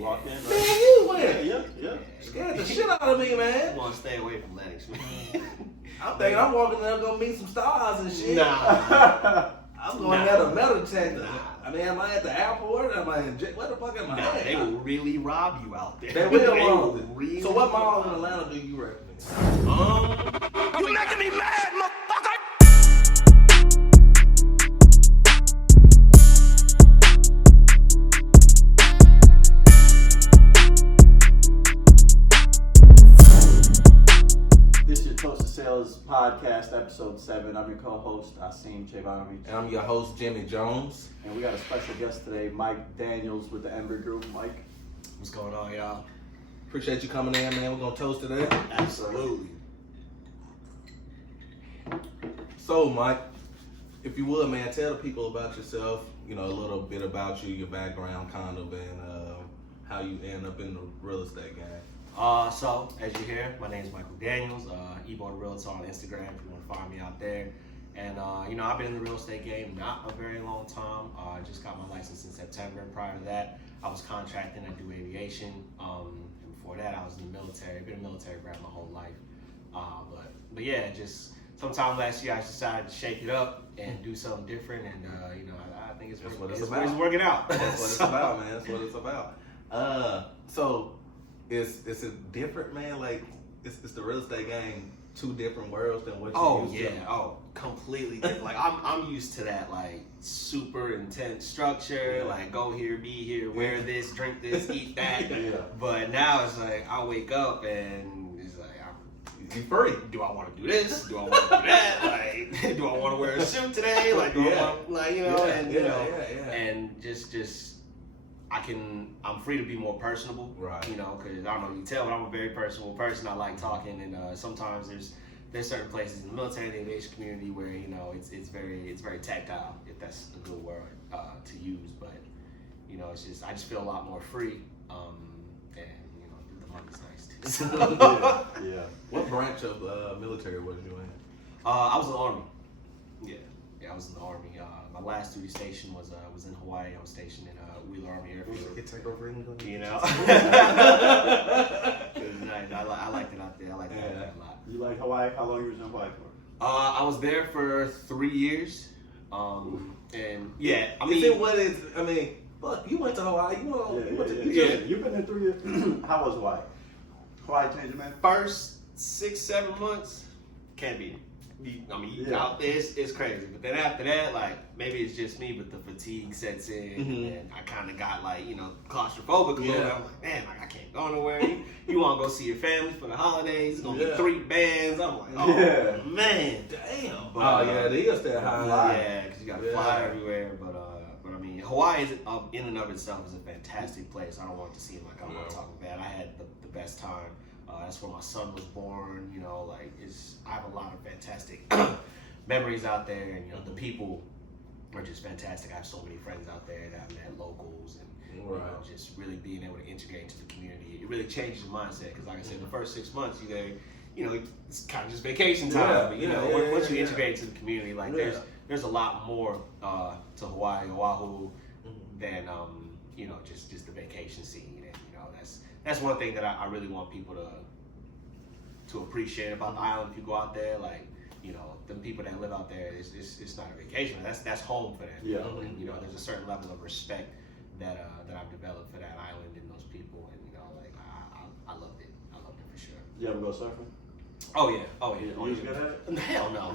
walk in. Man, you went. Yeah. Scared the shit out of me, man. You want to stay away from Lennox, man. I'm thinking I'm walking there gonna meet some stars and shit. Nah. I'm going to have a metal detector. I mean, am I at the airport? Am I in where the fuck am I at? They will really rob you out there. They will. They really so what mall in Atlanta do you recommend? You making me mad, motherfucker! This is your Toast to Sales podcast, episode 7. I'm your co-host, Asim Javanovich. And I'm your host, Jimmy Jones. And we got a special guest today, Mike Daniels with the Ember Group. Mike. What's going on, y'all? Appreciate you coming in, man. We're gonna toast today. Absolutely. So, Mike, if you would, man, tell the people about yourself. You know, a little bit about you, your background, kind of, and how you end up in the real estate game. So, as you hear, my name is Michael Daniels, Ebo the Realtor on Instagram if you want to find me out there. And, you know, I've been in the real estate game not a very long time. I just got my license in September. Prior to that, I was contracting. I do aviation. And before that, I was in the military. I've been a military brat my whole life. But yeah, just sometime last year, I decided to shake it up and do something different. And, you know, I think it's working out. That's what it's about, man. That's what it's about. So, it's a different, man. Like it's the real estate game, two different worlds than what you used to. Oh, completely different. Like I'm used to that like super intense structure. Like go here, be here, wear this, drink this, eat that. Yeah. But now it's like I wake up and it's like You free. do I want to do this? Do I want to do that? Like do I want to wear a suit today? Like do I want like you know and just. I'm free to be more personable, right? You know, because I don't know if you can tell, but I'm a very personable person. I like talking, and sometimes there's certain places in the military, the aviation community, where you know it's very tactile, if that's a good word to use. But you know, I just feel a lot more free, and you know, the money's nice too. So. Yeah. What branch of military was you in? I was in the Army. Yeah, I was in the Army. My last duty station was in Hawaii. I was stationed in Wheeler Army Airfield. Take over England. You know, it was nice. I liked it out there. I liked it a lot. You like Hawaii? How long you was in Hawaii for? I was there for 3 years. And yeah, I mean, is it what is? I mean, look, you went to Hawaii. You went to Egypt. You've been there 3 years. How was Hawaii? Hawaii changed, man. first 6-7 months can't be. I mean, out there, it's crazy. But then after that, like, maybe it's just me, but the fatigue sets in, and I kind of got, like, you know, claustrophobic a little bit. I'm like, man, like, I can't go nowhere. You want to go see your family for the holidays. It's going to be 3 bands. I'm like, oh, man. Damn. But, they used to high. Yeah, because you got to fly everywhere. But I mean, Hawaii, in and of itself, is a fantastic place. I don't want it to seem like I'm not talking bad. I had the best time. That's where my son was born. You know, like I have a lot of fantastic memories out there, and you know the people are just fantastic. I have so many friends out there that I've met, locals, and you know, just really being able to integrate into the community. It really changes your mindset because, like I said, the first 6 months you know, it's kind of just vacation time. But you know, once you integrate into the community, like there's a lot more to Hawaii, Oahu, than you know just the vacation scene, and you know that's one thing that I really want people to appreciate about the island. If you go out there, like, you know, the people that live out there, it's not a vacation. That's home for them. Yeah. And, you know, there's a certain level of respect that I've developed for that island and those people, and you know, like I loved it. I loved it for sure. You ever go surfing? Oh yeah. You was good at it? Hell no.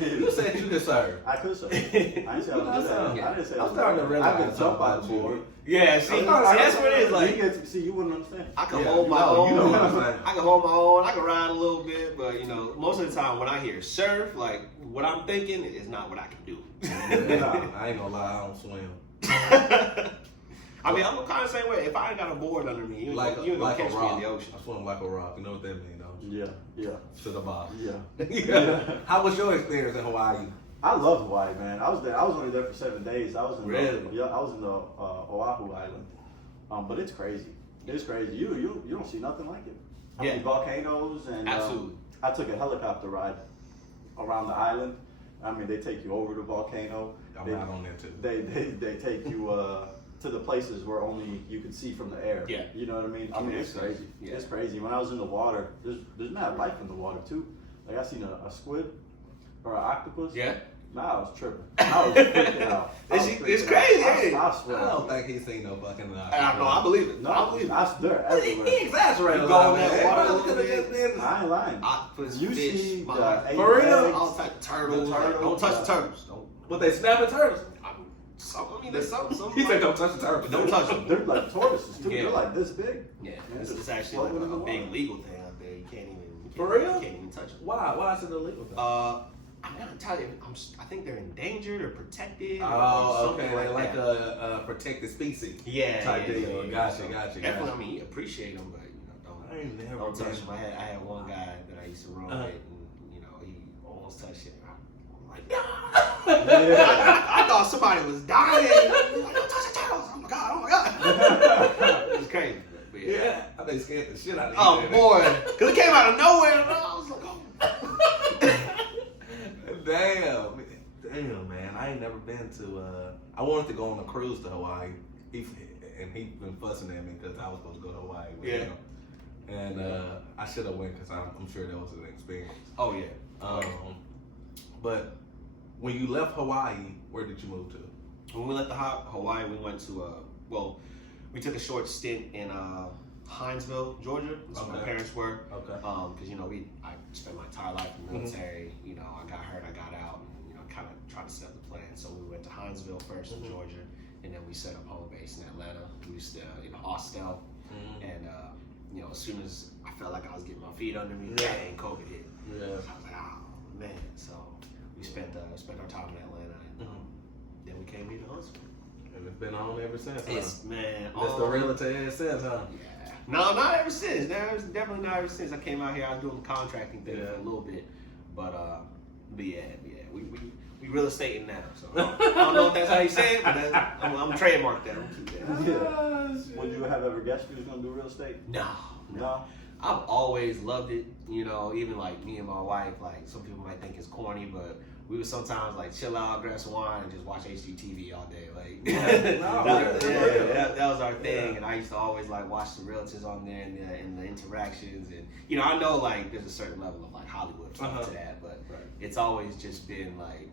You said you could serve. I could surf. I didn't say I was good at it. I didn't say I was I'm starting to realize I could jump out the board. Yeah, see, that's what it is. Like, you wouldn't understand. I can hold my own. You know what I'm saying. I can hold my own. I can ride a little bit, but you know, most of the time when I hear surf, like what I'm thinking is not what I can do. I ain't gonna lie, I don't swim. I mean, I'm kind of the same way. If I ain't got a board under me, you ain't gonna catch me in the ocean. I swim like a rock. You know what that means, though? Yeah. To the bottom. Yeah. How was your experience in Hawaii? I love Hawaii, man. I was there. I was only there for 7 days. I was in really? I was in the Oahu Island. But it's crazy. It's crazy. You don't see nothing like it. I mean, volcanoes and absolutely. I took a helicopter ride around the island. I mean, they take you over the volcano. I'm not on there too. They take you to the places where only you can see from the air. Yeah. You know what I mean? I mean, it's crazy. Yeah. It's crazy. When I was in the water, there's mad life in the water too. Like I seen a squid or an octopus. Yeah. Man, I was tripping. I was freaking out. It's crazy, ain't it? I swear. I don't think he's seen no fucking. I believe it. No, I believe it. they're everywhere. He exaggerated a You go lot, in that man. water a Bro, little could've bit. just been- I ain't lying. Octopus, You fish, see my- the eight For real? legs, all type of turtles. The turtles, Don't touch yeah. the turtles. Don't. But they snapping turtles. I mean, there's some. He said, "Don't touch the turtles." Don't touch them. They're like tortoises too. Yeah. They're like this big. Yeah, It's it's just actually floating like in the a water. big legal thing out there. You can't even. For real? You can't even touch them. Why? Why is it illegal? I'm telling you, I think they're endangered or protected. Oh, or okay, something like that. a protected species. Yeah, type yeah, deal. yeah. Gotcha, So, gotcha. Definitely, I mean, you appreciate them, but I ain't never don't touch been- them. I had one guy that I used to run with, and he almost touched it. I'm like, no. I thought somebody was dying. I was like, don't touch the turtles. Oh my god. It was crazy. But Yeah, I been scared the shit out of you. Oh boy, because it came out of nowhere, and I was like, oh. Damn, man. I ain't never been to. I wanted to go on a cruise to Hawaii. He been fussing at me because I was supposed to go to Hawaii with Yeah. him. And I should have went because I'm sure that was an experience. Oh yeah. But when you left Hawaii, where did you move to? When we left Hawaii, we went to we took a short stint in Huntsville, Georgia. That's where my Okay. parents were. Okay. Because I spent my entire life in the military. You know, I got hurt, I got out, and kind of tried to set up the plan. So we went to Huntsville first in Georgia, and then we set up home base in Atlanta. We used to in Austell, and as soon as I felt like I was getting my feet under me, bang, COVID hit. Yeah. So I was like, oh man. So we spent our time in Atlanta, and then we came here to Huntsville. And it's been on ever since. Huh? It's man, That's the realtor ever since, huh? Yeah. No, not ever since. Definitely not ever since I came out here. I was doing the contracting thing for a little bit, but yeah, we real estating now. So I don't know if that's how you say it, but I'm trademark that. I'm gonna keep that. Yeah. Would you have ever guessed you was gonna do real estate? No. I've always loved it. Even like me and my wife. Like some people might think it's corny, but we would sometimes like chill out, grab some wine, and just watch HGTV all day. Like that was our thing. Yeah. And I used to always like watch the realtors on there and the interactions. And I know like there's a certain level of like Hollywood stuff to that, but it's always just been like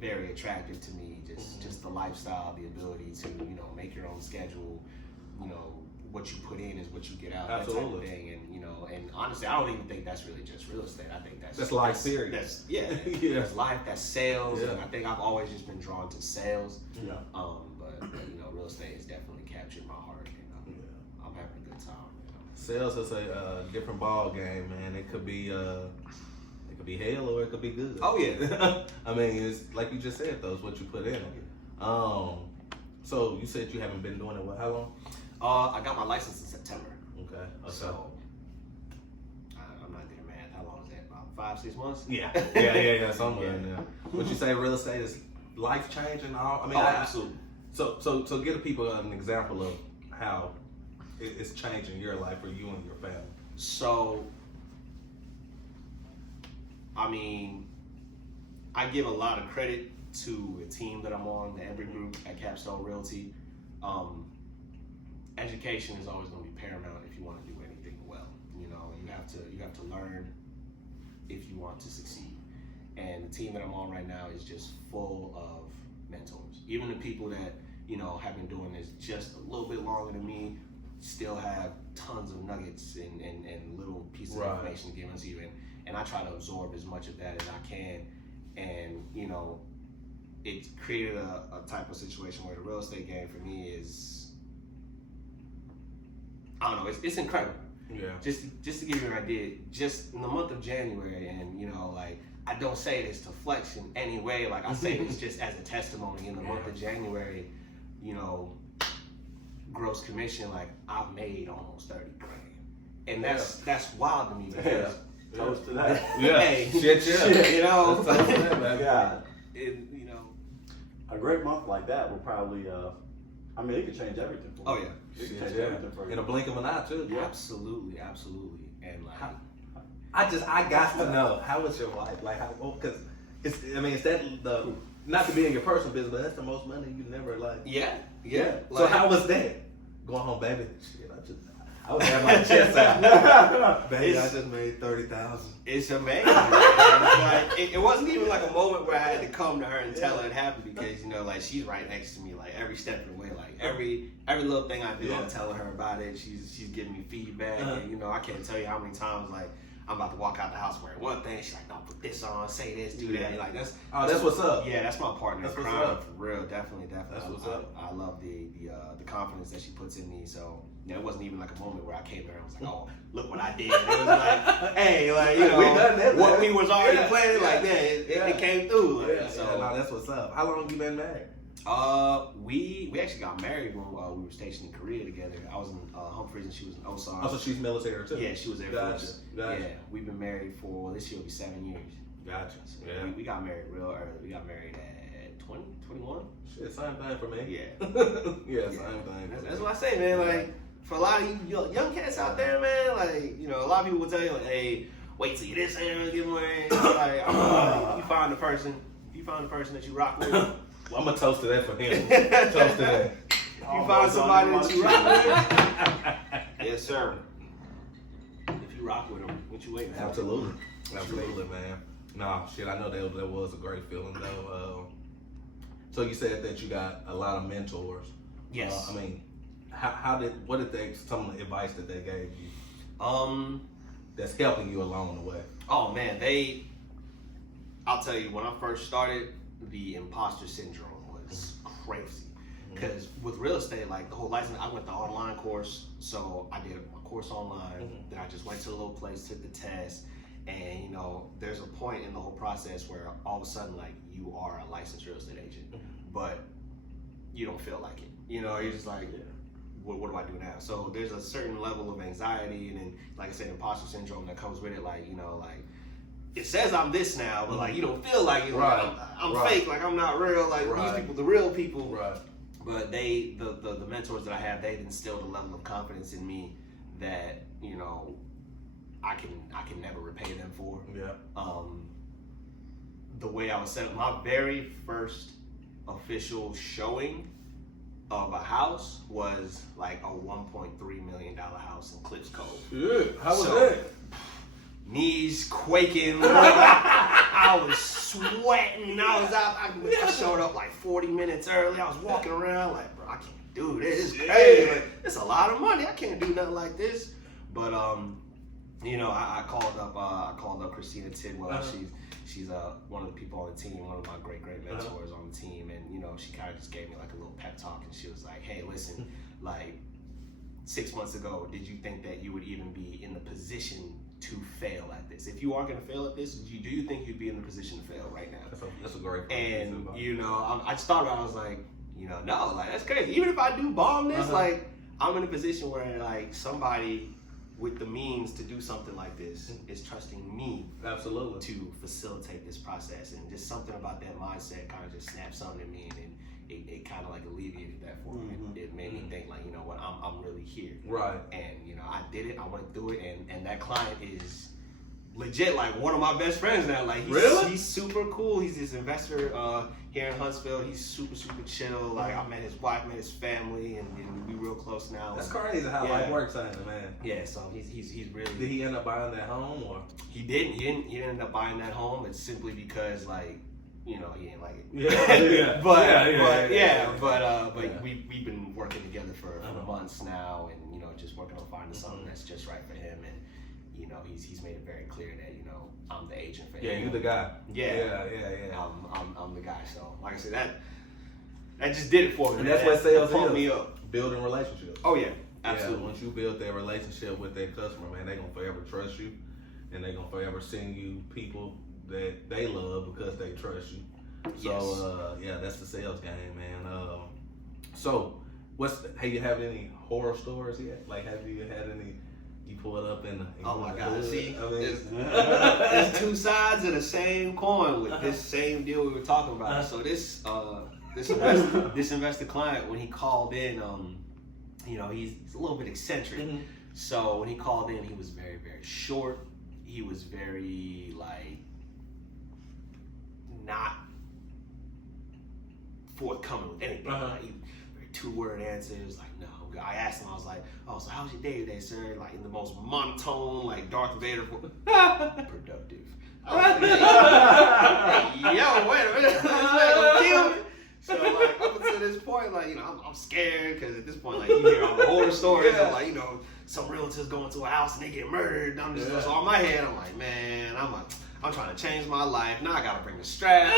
very attractive to me. Just the lifestyle, the ability to make your own schedule. What you put in is what you get out. Absolutely. That type of thing. And honestly, I don't even think that's really just real estate. I think that's life period. That's Yeah. That's life. That's sales. Yeah. And I think I've always just been drawn to sales. Yeah. But real estate has definitely captured my heart. I'm having a good time. Sales is a different ball game, man. It could be hell or it could be good. Oh yeah. I mean, it's like you just said, though, it's what you put in. So you said you haven't been doing it. How long? I got my license in September. Okay. So I'm not good at math. How long is that? About 5-6 months? Yeah. Somewhere in there. Would you say real estate is life changing? I mean, absolutely. So give the people an example of how it's changing your life or you and your family. So, I mean, I give a lot of credit to a team that I'm on, the Embry Group at Capstone Realty. Education is always going to be paramount if you want to do anything well. You have to learn if you want to succeed. And the team that I'm on right now is just full of mentors. Even the people that have been doing this just a little bit longer than me still have tons of nuggets and little pieces of information given to you, and I try to absorb as much of that as I can. And it's created a type of situation where the real estate game for me is, I don't know, it's incredible. Yeah. Just to give you an idea, just in the month of January, and like I don't say this to flex in any way, like I say this just as a testimony. In the month of January, gross commission, like I've made almost 30 grand, and that's wild to me because Toast to that. hey, Shit. Yeah. Yeah. A A great month like that will probably, it could change everything for you. Oh yeah. It could change everything for you. In a blink of an eye, too. Yeah. Absolutely. And like, I got to know, how was your wife? Like, because is that not to be in your personal business, but that's the most money you never like. Yeah. So how was that? Going home, baby. Shit, I was having my chest out. Baby, I just made 30,000. It's amazing. Like, it wasn't even like a moment where I had to come to her and tell her it happened because, you know, like she's right next to me, like every step of the way. Like every little thing I do, I'm telling her about it. She's giving me feedback. And, you know, I can't tell you how many times, like, I'm about to walk out the house wearing one thing. She's like, no, put this on, say this, do that. Like that's what's up. Yeah, that's my partner. That's what's crime, up. for real, definitely. That's what's up. I love the confidence that she puts in me. So yeah, it wasn't even like a moment where I came there and was like, oh, look what I did. It was like, hey, like, you know, we done that, what man. we was already planning, like that, it came through. Like, so no, that's what's up. How long you been married? We actually got married when we were stationed in Korea together. I was in Humphreys and she was in Osar. Oh, so she's military too? Yeah, she was Air Force. Gotcha. Yeah, we've been married for, this year will be 7 years. Gotcha. So Yeah. we got married real early. We got married at 20, 21. Shit, same thing for me. Yeah. Same thing. That's what I say, man. Like, for a lot of you young cats out there, man, like, you know, a lot of people will tell you, like, hey, wait till you this and get married. Like, you find the person that you rock with. Well, I'm gonna toast to that for him. Toast to that. You find somebody that you rock with. Yes, sir. If you rock with them, what you waiting for? Absolutely, man. No, shit, I know that was a great feeling though. So you said that you got a lot of mentors. Yes. I mean, some of the advice that they gave you? That's helping you along the way. Oh man, I'll tell you, when I first started, the imposter syndrome was crazy. Because with real estate, like the whole license, I went the online course, so I did my course online. Then I just went to a little place, took the test, and you know, there's a point in the whole process where all of a sudden, like, you are a licensed real estate agent, but you don't feel like it. You know, you're just like, what do I do now? So there's a certain level of anxiety, and then, like I said, imposter syndrome that comes with it. Like, you know, like, it says I'm this now, but like, you don't feel like it. Like, I'm fake. Like, I'm not real. Like, these people, the real people. Right. But the mentors that I have, they've instilled a level of confidence in me that, you know, I can never repay them for. Yeah. The way I was set up, my very first official showing of a house was like a $1.3 million house in Clips Cove. Yeah. How was that? Knees quaking. I was sweating. I was out. I showed up like 40 minutes early. I was walking around like, bro, I can't do this. It's crazy. Like, it's a lot of money. I can't do nothing like this. But you know, I called up Christina Tidwell. She's one of the people on the team, one of my great mentors on the team, and you know, she kind of just gave me like a little pep talk, and she was like, hey, listen, like 6 months ago, did you think that you would even be in the position to fail at this? If you are going to fail at this, do you think you'd be in the position to fail right now? That's a great point. And you know, I just thought about it. I was like, you know, no, like, that's crazy. Even if I do bomb this, like, I'm in a position where like somebody with the means to do something like this is trusting me to facilitate this process. And just something about that mindset kind of just snapped something in me, and it kind of like alleviated that for me. It made me think like, you know what, I'm really here. Right. And you know, I did it, I went through it, and that client is legit like one of my best friends now. Like, he's super cool. He's this investor here in Huntsville. He's super chill. Like, I met his wife, met his family, and we real close now. That's crazy how life works, ain't it, man? Yeah, so he's really. Did he end up buying that home, or? He didn't. He didn't end up buying that home. It's simply because, like, you know, he didn't like it. But we've been working together for months now, and you know, just working on finding something that's just right for him. And you know, he's made it very clear that, you know, I'm the agent for him. Yeah, you the guy. Yeah. I'm the guy. So like I said, that just did it for me. And that's what sales pumped is. Me up. Building relationships. Oh yeah, absolutely. Yeah, once you build that relationship with that customer, man, they gonna forever trust you, and they gonna forever send you people that they love because they trust you. So that's the sales game, man. So have you had any horror stories yet? Like, have you had any? You pull it up in oh my God! hood? See, there's two sides of the same coin with this same deal we were talking about. So this investor client, when he called in, you know, he's a little bit eccentric. So when he called in, he was very short. He was very like not forthcoming with anything. Like, very 2-word answers. Like, no. I asked him, I was like, oh, so how's your day today, sir? Like, in the most monotone, like Darth Vader, productive. I was like, yo, wait a minute, this man gonna kill me. So, like, up until this point, like, you know, I'm scared, because at this point, like, you hear all the horror stories of, like, you know, some relatives going to a house and they get murdered. I'm just so in my head, I'm like, man, I'm trying to change my life. Now I gotta bring the strap.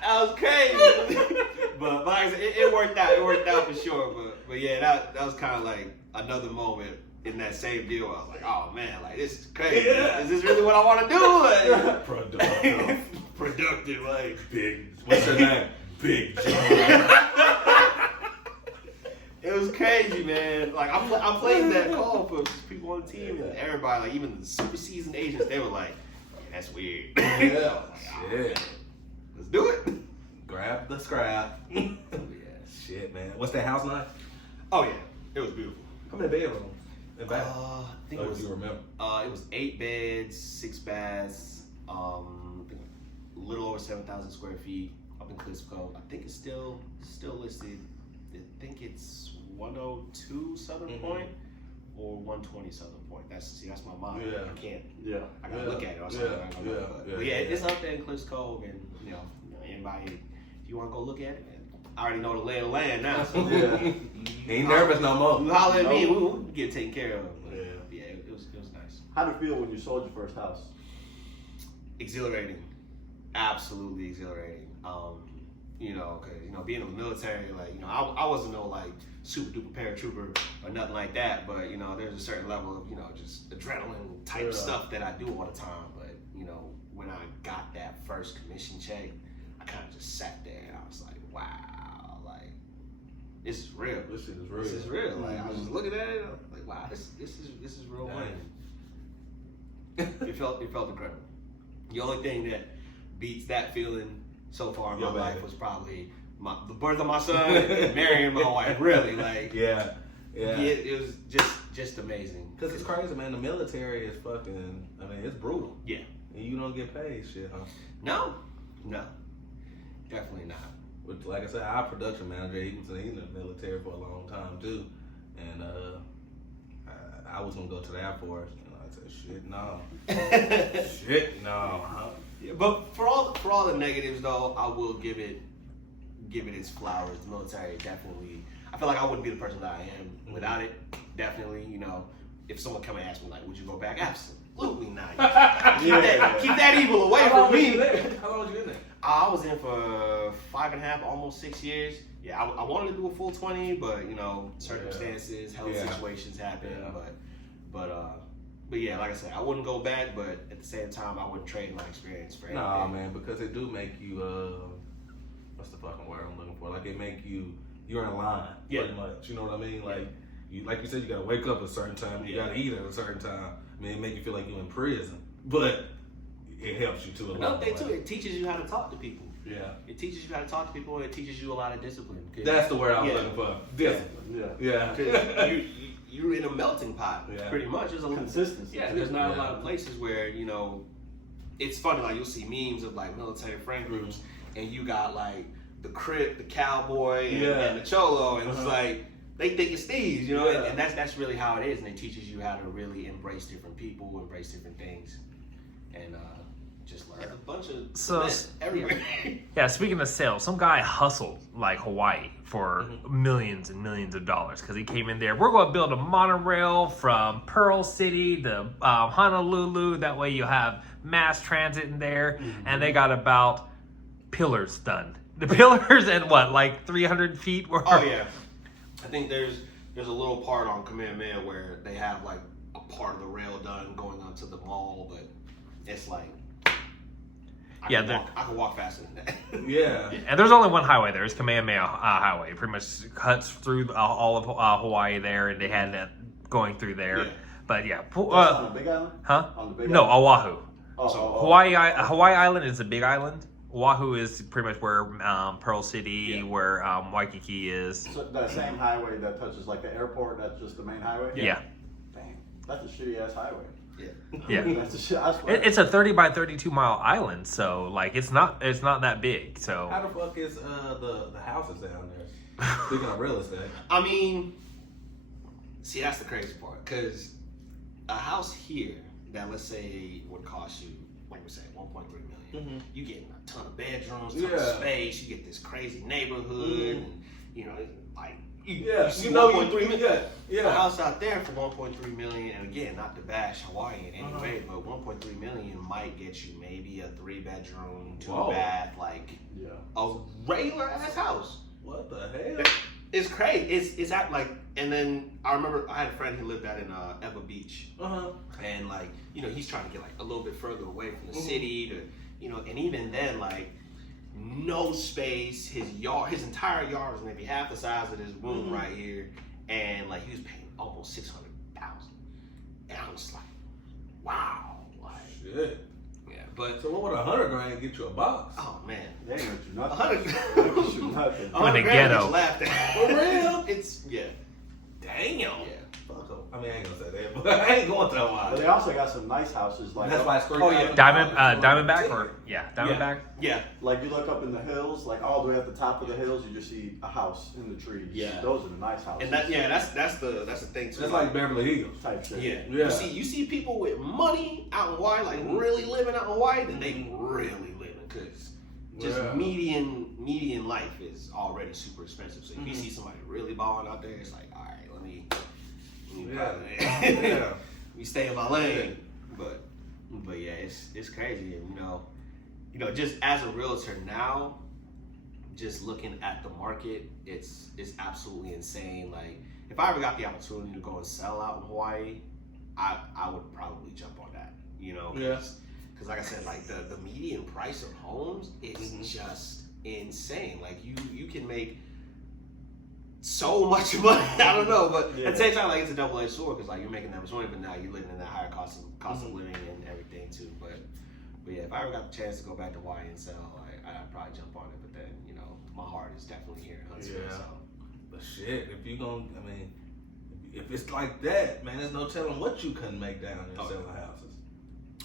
That was crazy. But like I said, it worked out. It worked out for sure. But yeah, that was kind of like another moment in that same deal. I was like, oh man, like this is crazy. Is this really what I want to do? Like, productive, like Big. What's her name? Big John. It was crazy, man. Like I played that call for people on the team, and everybody, like even the super seasoned agents, they were like, yeah, "That's weird." Yeah, shit. Let's do it. Grab the scrap. Yeah. Shit, man. What's that house like? Oh yeah, it was beautiful. How many bedrooms? In back? I think it was. You remember? It was 8 beds, 6 baths, I think a little over 7,000 square feet up in Clisco. I think it's still listed. I think it's 102 Southern Point or 120 Southern Point. That's my mind. Yeah. I can't. Yeah. I gotta look at it or something. But yeah, it's up there in Clisco, and you know, anybody, if you want to go look at it, I already know the lay of the land now. So Ain't nervous no more. You holler at me, we'll get it taken care of. But yeah, it was nice. How did it feel when you sold your first house? Exhilarating, absolutely exhilarating. You know, cause you know, being in the military, like you know, I wasn't no like super duper paratrooper or nothing like that, but you know, there's a certain level of, you know, just adrenaline type stuff that I do all the time. But you know, when I got that first commission check, I kind of just sat there and I was like, wow, like this is real. This shit is real. This is real. Like I was just looking at it, I was like, wow, this is real money. It felt incredible. The only thing that beats that feeling so far in my life was probably the birth of my son and marrying my wife. Really, like it was just amazing. Cause it's crazy, man. The military is fucking. I mean, it's brutal. Yeah, and you don't get paid shit, huh? No, definitely not. But like I said, our production manager, he was in the military for a long time too, and I was gonna go to the Air Force, and I said, shit, no, shit, no. Huh? Yeah, but for all the negatives though, I will give it its flowers. The military definitely. I feel like I wouldn't be the person that I am without it. Definitely, you know, if someone come and ask me like, would you go back? Absolutely not. Keep that evil away from me. How long was you in there? I was in for 5.5, almost 6 years. Yeah, I wanted to do a full 20, but you know, circumstances, health situations happen. But yeah, like I said, I wouldn't go back, but at the same time, I wouldn't trade my experience for anything. Nah, man, because it do make you, what's the fucking word I'm looking for? Like, it make you're in line, pretty much. You know what I mean? Like you said, you gotta wake up at a certain time, you gotta eat at a certain time. I mean, it make you feel like you're in prison, but it helps you too a lot. Another thing too, it teaches you how to talk to people. Yeah. It teaches you how to talk to people, and it teaches you a lot of discipline. That's the word I was looking for. Discipline. Yeah. Because you're in a melting pot, pretty much. There's a consistency. Yeah, there's not a lot of places where, you know, it's funny, like you'll see memes of like military friend groups, and you got like the Crip, the cowboy, and the cholo, and it's like they think it's thieves, you know, and that's really how it is, and it teaches you how to really embrace different people, embrace different things, and just learn a bunch of everywhere. Yeah, speaking of sales, some guy hustled like Hawaii for millions and millions of dollars because he came in there. We're going to build a monorail from Pearl City to Honolulu. That way you have mass transit in there. And they got about pillars done. The pillars and what, like 300 feet? Oh yeah, I think there's a little part on Kamehameha where they have like a part of the rail done going onto the mall, but it's like I can walk faster than that. Yeah. And there's only one highway there. It's Kamehameha Highway. It pretty much cuts through all of Hawaii there, and they had that going through there. Yeah. But yeah. On the Big Island? Huh? On the Big No, Island? Oahu. Hawaii Island is a big island. Oahu is pretty much where Pearl City, where Waikiki is. So that same highway that touches like the airport, that's just the main highway? Yeah. Dang, that's a shitty ass highway. Yeah. That's the shit. I swear. It's a 30 by 32 mile island, so like it's not that big. So How the fuck is the houses down there? Speaking of real estate. I mean, see, that's the crazy part. Because a house here that, let's say, would cost you, like we said, 1.3 million. You get a ton of bedrooms, ton of space. You get this crazy neighborhood, and you know, like you see 1.3 million. A house out there for 1.3 million, and again, not to bash Hawaii in any way, but 1.3 million might get you maybe a 3-bedroom, 2-bath, like a regular ass house. What the hell? It's crazy. It's at like, and then I remember I had a friend who lived out in Eva Beach, and like, you know, he's trying to get like a little bit further away from the city to, you know, and even then, like, no space. His entire yard was maybe half the size of this room right here, and like he was paying almost $600,000, and I was like, wow, like shit. Yeah, but so what would $100,000 get you a box? Oh man, They ain't gonna do nothing. 100. They ain't gonna do nothing. I'm in the ghetto. Laughed at. For real? It's Damn. Yeah. Fuck 'em. I mean, I ain't gonna say that, but I ain't going to But Hawaii. they also got some nice houses like That's why it's Oh, yeah. Diamondback or Diamondback. Yeah. like you look up in the hills, like all the way at the top of the hills, you just see a house in the trees. Yeah. Those are the nice houses. And that's the thing too. That's like Beverly Hills. type shit. Yeah. You see people with money out in Hawaii, like really living out in Hawaii, then they really living, because just median life is already super expensive. So if you see somebody really balling out there, it's like, all right, let me we stay in my lane. But yeah, it's crazy. And you know, just as a realtor now, just looking at the market, it's absolutely insane. Like, if I ever got the opportunity to go and sell out in Hawaii, I would probably jump on that. You know, because like I said, like the median price of homes is just insane. Like you can make so much money. I don't know, but at the same time, like, it's a double-edged sword, because like you're making that much money, but now you're living in that higher cost of living and everything too. But yeah, if I ever got the chance to go back to Hawaii and sell, I'd probably jump on it. But then, you know, my heart is definitely here in Huntsville. Yeah. So. But shit, if it's like that, man, there's no telling what you couldn't make down there selling houses.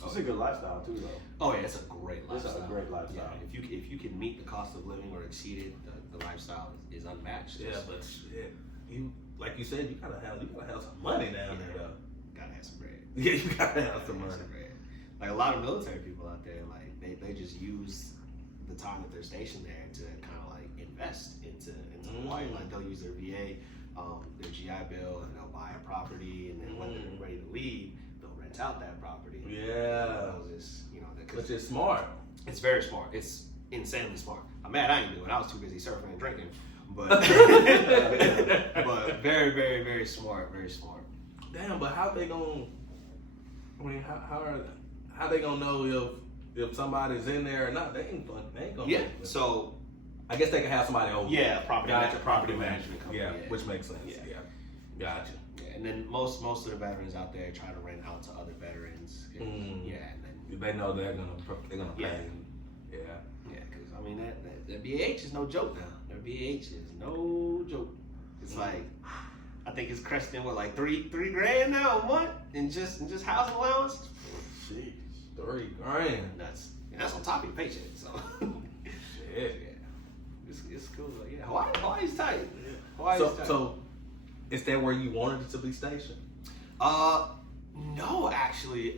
It's a good lifestyle too, though. Oh yeah, it's a great lifestyle. It's a great lifestyle. Yeah, if you can meet the cost of living or exceed it, the lifestyle is unmatched. Yeah, but shit, you like you said, you gotta have some money down there though. Gotta have some bread. Yeah, you gotta have some money. Like, a lot of military people out there, like they just use the time that they're stationed there to kind of like invest into Hawaii. Like, they'll use their VA, their GI Bill, and they'll buy a property, and then when they're ready to leave, they'll rent out that property. Yeah, which is smart. It's very smart. It's insanely smart. I'm mad I didn't do it. I was too busy surfing and drinking. But but very, very, very smart. Very smart. Damn, but how they gonna? I mean, how they gonna know if somebody's in there or not? They ain't gonna. Yeah. So I guess they can have somebody over. Yeah, property management company. Yeah, which makes sense. Yeah. Gotcha. Yeah, and then most of the veterans out there try to rent out to other veterans. Yeah, and then they know they're gonna pay. Yeah, because I mean that BH is no joke now. Their BH is no joke. It's like, I think it's cresting with like $3 grand now a month in just house allowance. Jeez. $3 grand. That's on top of your paycheck. So shit. Yeah, it's cool. Like, yeah, Hawaii's tight. So is that where you wanted it to be stationed? No, actually.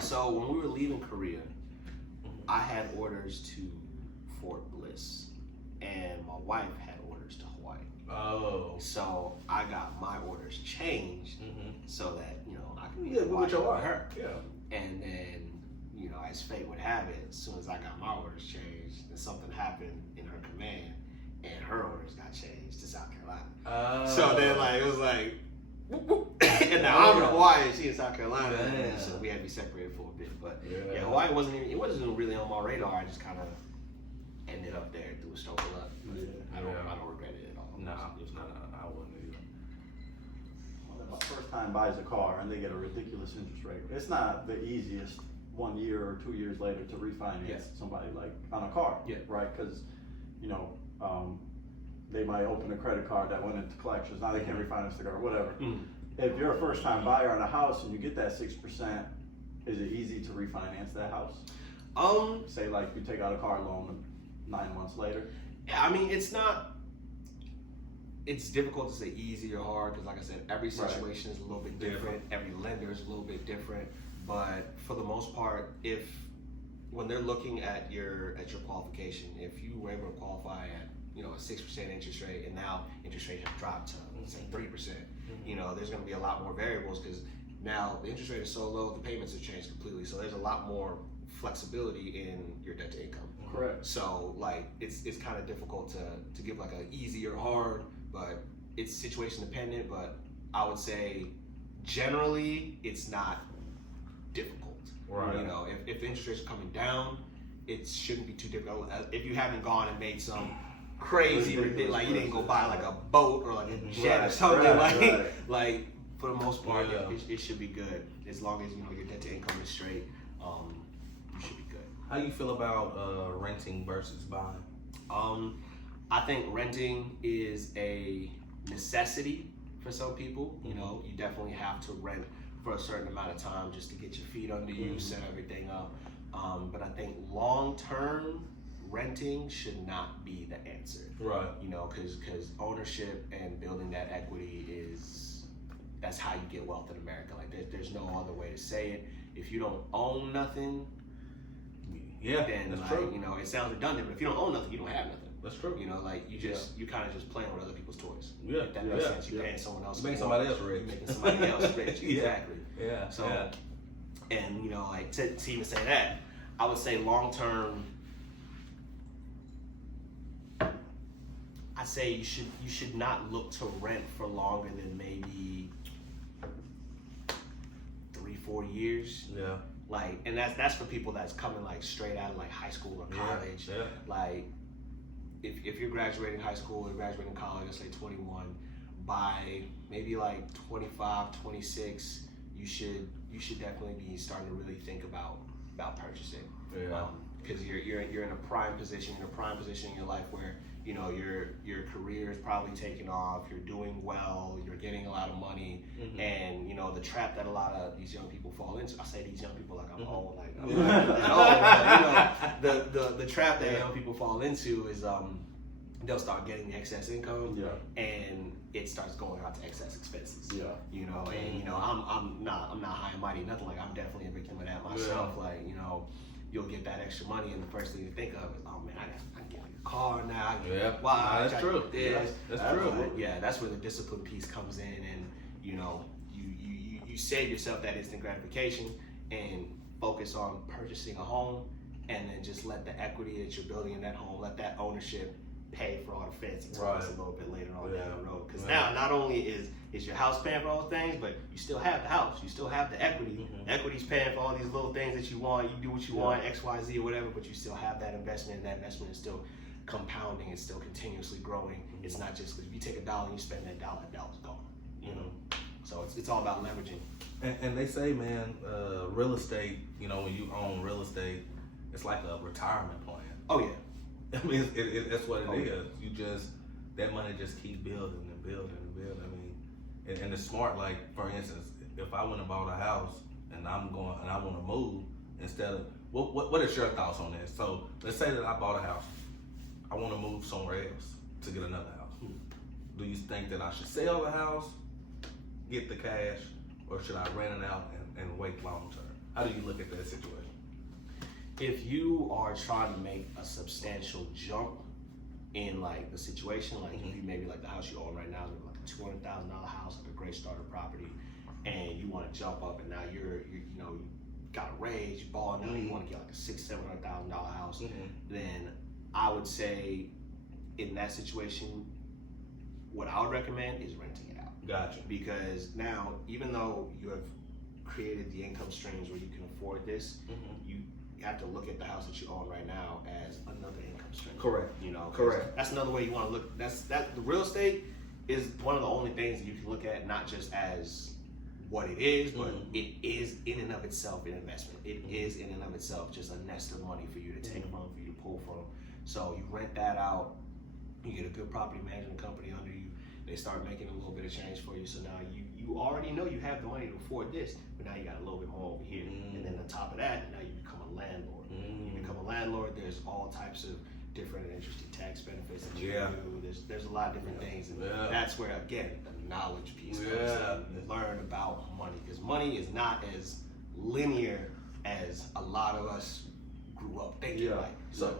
So when we were leaving Korea, I had orders to Fort Bliss, and my wife had orders to Hawaii. Oh. So I got my orders changed so that, you know, I can be with your wife. her. Yeah. And then, you know, as fate would have it, as soon as I got my orders changed, then something happened in her command, and her orders got changed to South Carolina. So then, like, it was like, and now I'm in Hawaii and she in South Carolina. And so we had to be separated for a bit. But yeah, Hawaii wasn't even really on my radar. I just kind of ended up there through a stroke of luck. I don't regret it at all. No, I wouldn't either. Well, my first time buys a car and they get a ridiculous interest rate. It's not the easiest 1 year or 2 years later to refinance somebody like on a car, right? Because, you know, they might open a credit card that went into collections. Now they can't refinance the car, whatever. if you're a first time buyer on a house and you get that 6%, is it easy to refinance that house? Say like you take out a car loan 9 months later. Yeah, I mean, it's not. It's difficult to say easy or hard because, like I said, every situation is a little bit different. Every lender is a little bit different. But for the most part, when they're looking at your qualification, if you were able to qualify at a 6% interest rate, and now interest rates have dropped to say 3%, there's going to be a lot more variables because now the interest rate is so low, the payments have changed completely. So there's a lot more flexibility in your debt to income. Correct. So like it's kind of difficult to give like an easy or hard, but it's situation dependent. But I would say generally it's not difficult. Right. If the interest rates are coming down, it shouldn't be too difficult. If you haven't gone and made some crazy ridiculous, like you didn't go buy like a boat or like a jet or something, like for the most part, it should be good as long as your debt to income is straight. You should be good. How you feel about renting versus buying? I think renting is a necessity for some people. You definitely have to rent for a certain amount of time just to get your feet under you, set everything up. But I think long term, renting should not be the answer. Right. Because ownership and building that equity that's how you get wealth in America. Like there's no other way to say it. If you don't own nothing, then that's true. it sounds redundant, but if you don't own nothing, you don't have nothing. That's true. You kind of just playing with other people's toys. Yeah. If that makes sense. You're paying someone else. You're making somebody else rich. You're making somebody else rich. Exactly. Yeah. So, and to even say that, I would say long term. I say you should not look to rent for longer than maybe 3-4 years. Yeah. Like, and that's for people that's coming like straight out of like high school or college. Yeah. Like, if you're graduating high school or graduating college, let's say 21, by maybe like 25, 26, you should definitely be starting to really think about purchasing. Yeah. Because you're in a prime position, in your life where your career is probably taking off, you're doing well, you're getting a lot of money, and the trap that a lot of these young people fall into. I say these young people like I'm old, like I'm not that old, but the trap that young people fall into is they'll start getting the excess income, and it starts going out to excess expenses. And I'm not high and mighty, nothing like I'm definitely a victim of that myself. Like you'll get that extra money, and the first thing you think of is, oh man, I can get like a car now. That's true. That's true. Yeah, that's where the discipline piece comes in, and you save yourself that instant gratification and focus on purchasing a home, and then just let the equity that you're building in that home, let that ownership pay for all the fancy toys a little bit later on down the road. Because now not only is your house paying for all those things, but you still have the house, you still have the equity. The equity's paying for all these little things that you want. You do what you want, X, Y, Z, or whatever, but you still have that investment, and that investment is still compounding. It's still continuously growing. It's not just because if you take $1 and you spend that dollar's gone. So it's all about leveraging. And they say, man, real estate. When you own real estate, it's like a retirement plan. Oh yeah. I mean, that's what it is. You that money just keep building and building and building. I mean, and it's smart. Like for instance, if I went and bought a house and I want to move, instead of what is your thoughts on this? So let's say that I bought a house, I want to move somewhere else to get another house. Do you think that I should sell the house, get the cash, or should I rent it out and wait long term? How do you look at that situation? If you are trying to make a substantial jump in like the situation, like if you maybe like the house you own right now is like a $200,000 house, like a great starter property, and you want to jump up, and now you got a raise, you ball, now you want to get like a $600,000-$700,000 house, then I would say in that situation, what I would recommend is renting it out. Gotcha. Because now, even though you have created the income streams where you can afford this, you have to look at the house that you own right now as another income stream. Correct. Correct. That's another way you want to look. The real estate is one of the only things that you can look at, not just as what it is, but it is in and of itself an investment. It is in and of itself just a nest of money for you to take from, for you to pull from. So you rent that out, you get a good property management company under you They start making a little bit of change for you. So now you already know you have the money to afford this, but now you got a little bit more over here. And then on top of that, now you become a landlord. You become a landlord, there's all types of different and interesting tax benefits that you can do. There's a lot of different things, and that's where, again, the knowledge piece comes in. You learn about money, because money is not as linear as a lot of us grew up thinking. So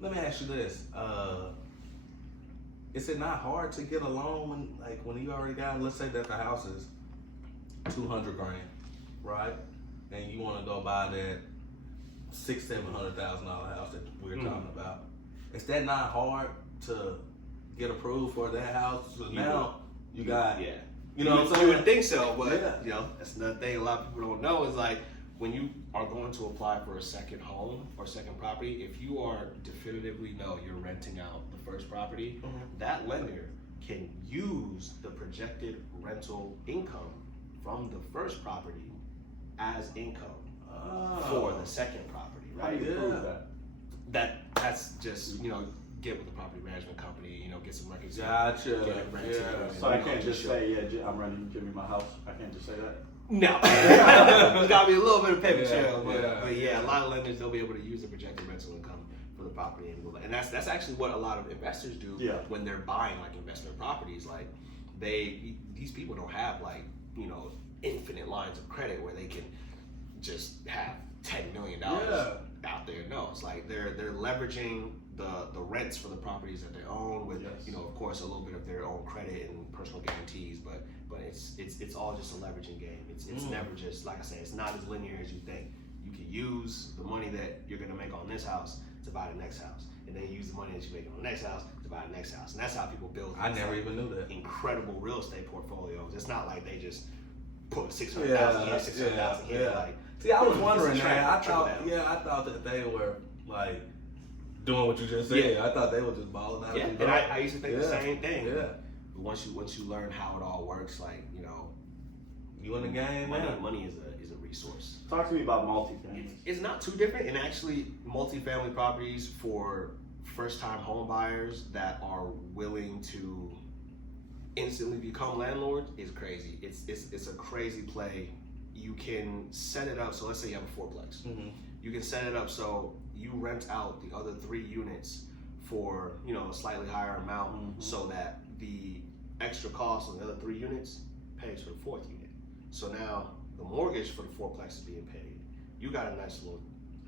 let me ask you this: is it not hard to get a loan when you already got? Let's say that the house is $200,000, right? And you want to go buy that $600,000-$700,000 house that we're talking about. Is that not hard to get approved for that house? So now you got, you know what I'm saying? You would think so, but you know, that's another thing a lot of people don't know is like when you are going to apply for a second home or second property, if you are definitively know you're renting out the first property, that lender can use the projected rental income from the first property as income for the second property, right? How do you prove that? That's just, you know, get with the property management company, you know, get some records. Gotcha. Get it rented. So I can't just say, I'm renting Jimmy my house. I can't just say that. No, there's got to be a little bit of paper trail, but a lot of lenders, they'll be able to use the projected rental income for the property, and that's actually what a lot of investors do when they're buying like investment properties. Like these people don't have like, you know, infinite lines of credit where they can just have $10 million out there. No, it's like they're leveraging the rents for the properties that they own with you know, of course, a little bit of their own credit and personal guarantees, but it's all just a leveraging game. It's never just, like I said, it's not as linear as you think. You can use the money that you're gonna make on this house to buy the next house, and then use the money that you make on the next house to buy the next house, and that's how people build. I never even knew that. Incredible real estate portfolios. It's not like they just put 600,000 here, 600,000 here. Like, see, I was wondering that. I thought that they were like doing what you just said. I thought they were just balling out. And I used to think the same thing. But once you learn how it all works, like, you know, you in the game. Money is a resource. Talk to me about multifamily. It's not too different, and actually, multifamily properties for first-time home buyers that are willing to instantly become landlords is crazy. It's a crazy play. You can set it up, so let's say you have a fourplex. You can set it up so you rent out the other 3 units for, you know, a slightly higher amount, so that the extra cost on the other 3 units pays for the 4th unit. So now the mortgage for the fourplex is being paid. You got a nice little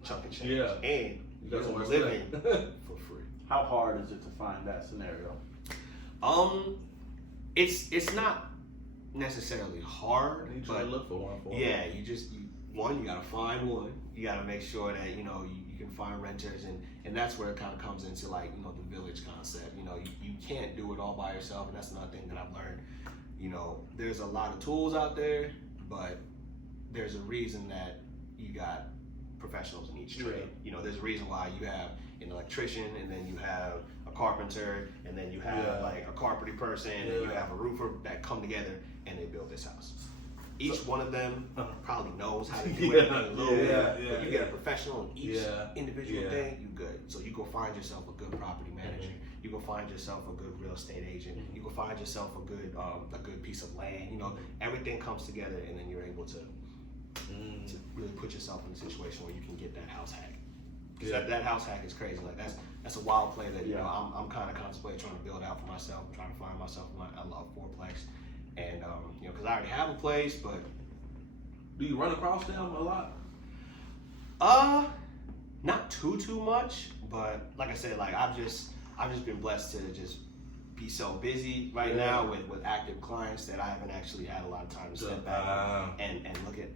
chunk of change, and you're living for free. How hard is it to find that scenario? It's not necessarily hard, You try to look for one. you gotta find one. You gotta make sure that, you know, you can find renters, and that's where it kind of comes into, like, you know, the village concept. You know, you can't do it all by yourself, and that's another thing that I've learned. You know, there's a lot of tools out there, but there's a reason that you got professionals in each trade. You know, there's a reason why you have an electrician, and then you have a carpenter, and then you have like a carpentry person, and you have a roofer that come together and they build this house. Each one of them probably knows how to do everything a little bit, but you get a professional in each individual thing, you good. So you go find yourself a good property manager. You go find yourself a good real estate agent. You go find yourself a good piece of land. You know, everything comes together, and then you're able to really put yourself in a situation where you can get that house hack. Because that house hack is crazy. Like that's a wild play that, you know, I'm kind of contemplating trying to build out for myself. I'm trying to find myself. I love fourplex, and you know, because I already have a place, but do you run across them a lot? Not too much, but like I said, like I've just been blessed to just be so busy right now with active clients that I haven't actually had a lot of time to step back and look at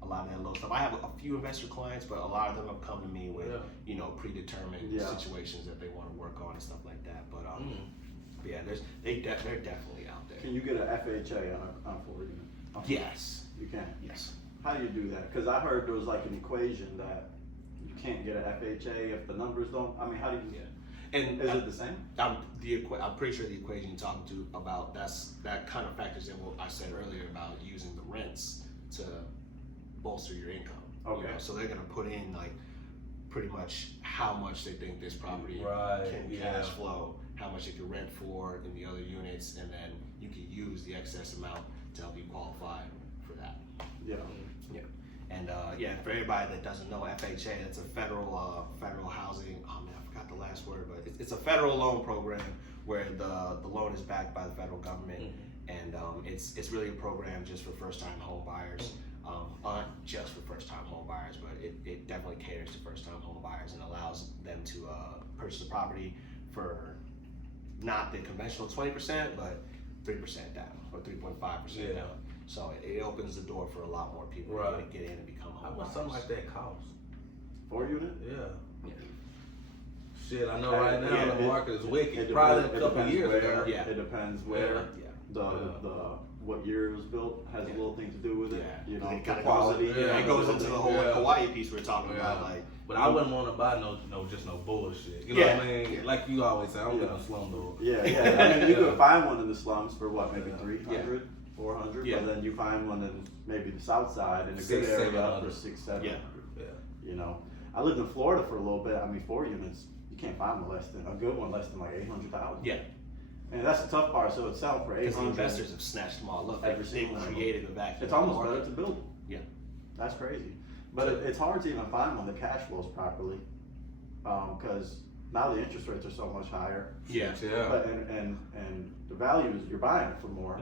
a lot of that little stuff. I have a few investor clients, but a lot of them have come to me with you know, predetermined situations that they want to work on and stuff like that. But yeah, they're definitely out there. Can you get an FHA on a 4 unit? Yes. You can? Yes. How do you do that? Because I heard there was like an equation that you can't get an FHA if the numbers don't, I mean, how do you And is it the same? I'm pretty sure the equation you're talking to about that kind of factors in what I said earlier about using the rents to bolster your income. Okay. You know? So they're gonna put in like pretty much how much they think this property can cash flow, how much it could rent for in the other units, and then you can use the excess amount to help you qualify for that. Yeah. Yeah. And for everybody that doesn't know, FHA, it's a federal housing. Oh man, I forgot the last word, but it's a federal loan program where the loan is backed by the federal government, and it's really a program just for first-time home buyers. Not just for first-time home buyers, but it definitely caters to first-time home buyers and allows them to purchase a property for not the conventional 20%, but 3% down or 3.5% down. So it opens the door for a lot more people to get in and become home buyers. How much something like that cost? 4 unit? Yeah. Shit, I know right now the market is wicked. Probably a couple years ago. Yeah. It depends where what year it was built has a little thing to do with it. Yeah. You know, it kind of quality. It goes into the whole Hawaii piece we're talking about. Like, but I wouldn't want to buy no bullshit. You know what I mean? Yeah. Like you always say, I'm gonna slum dog. Yeah. I mean, you could find one in the slums for what, maybe 300, 400, but then you find one in maybe the south side in a good area for 600, 700. Yeah. You know, I lived in Florida for a little bit. I mean, 4 units, you can't find one a good one less than like 800,000. Yeah. And that's the tough part. So it's selling for 800. Because the investors have snatched them all up. They created a vacuum. It's almost better to build them. Yeah. That's crazy. But it's hard to even find one that cash flows properly, because now the interest rates are so much higher. Yeah. But, and the values, you're buying it for more.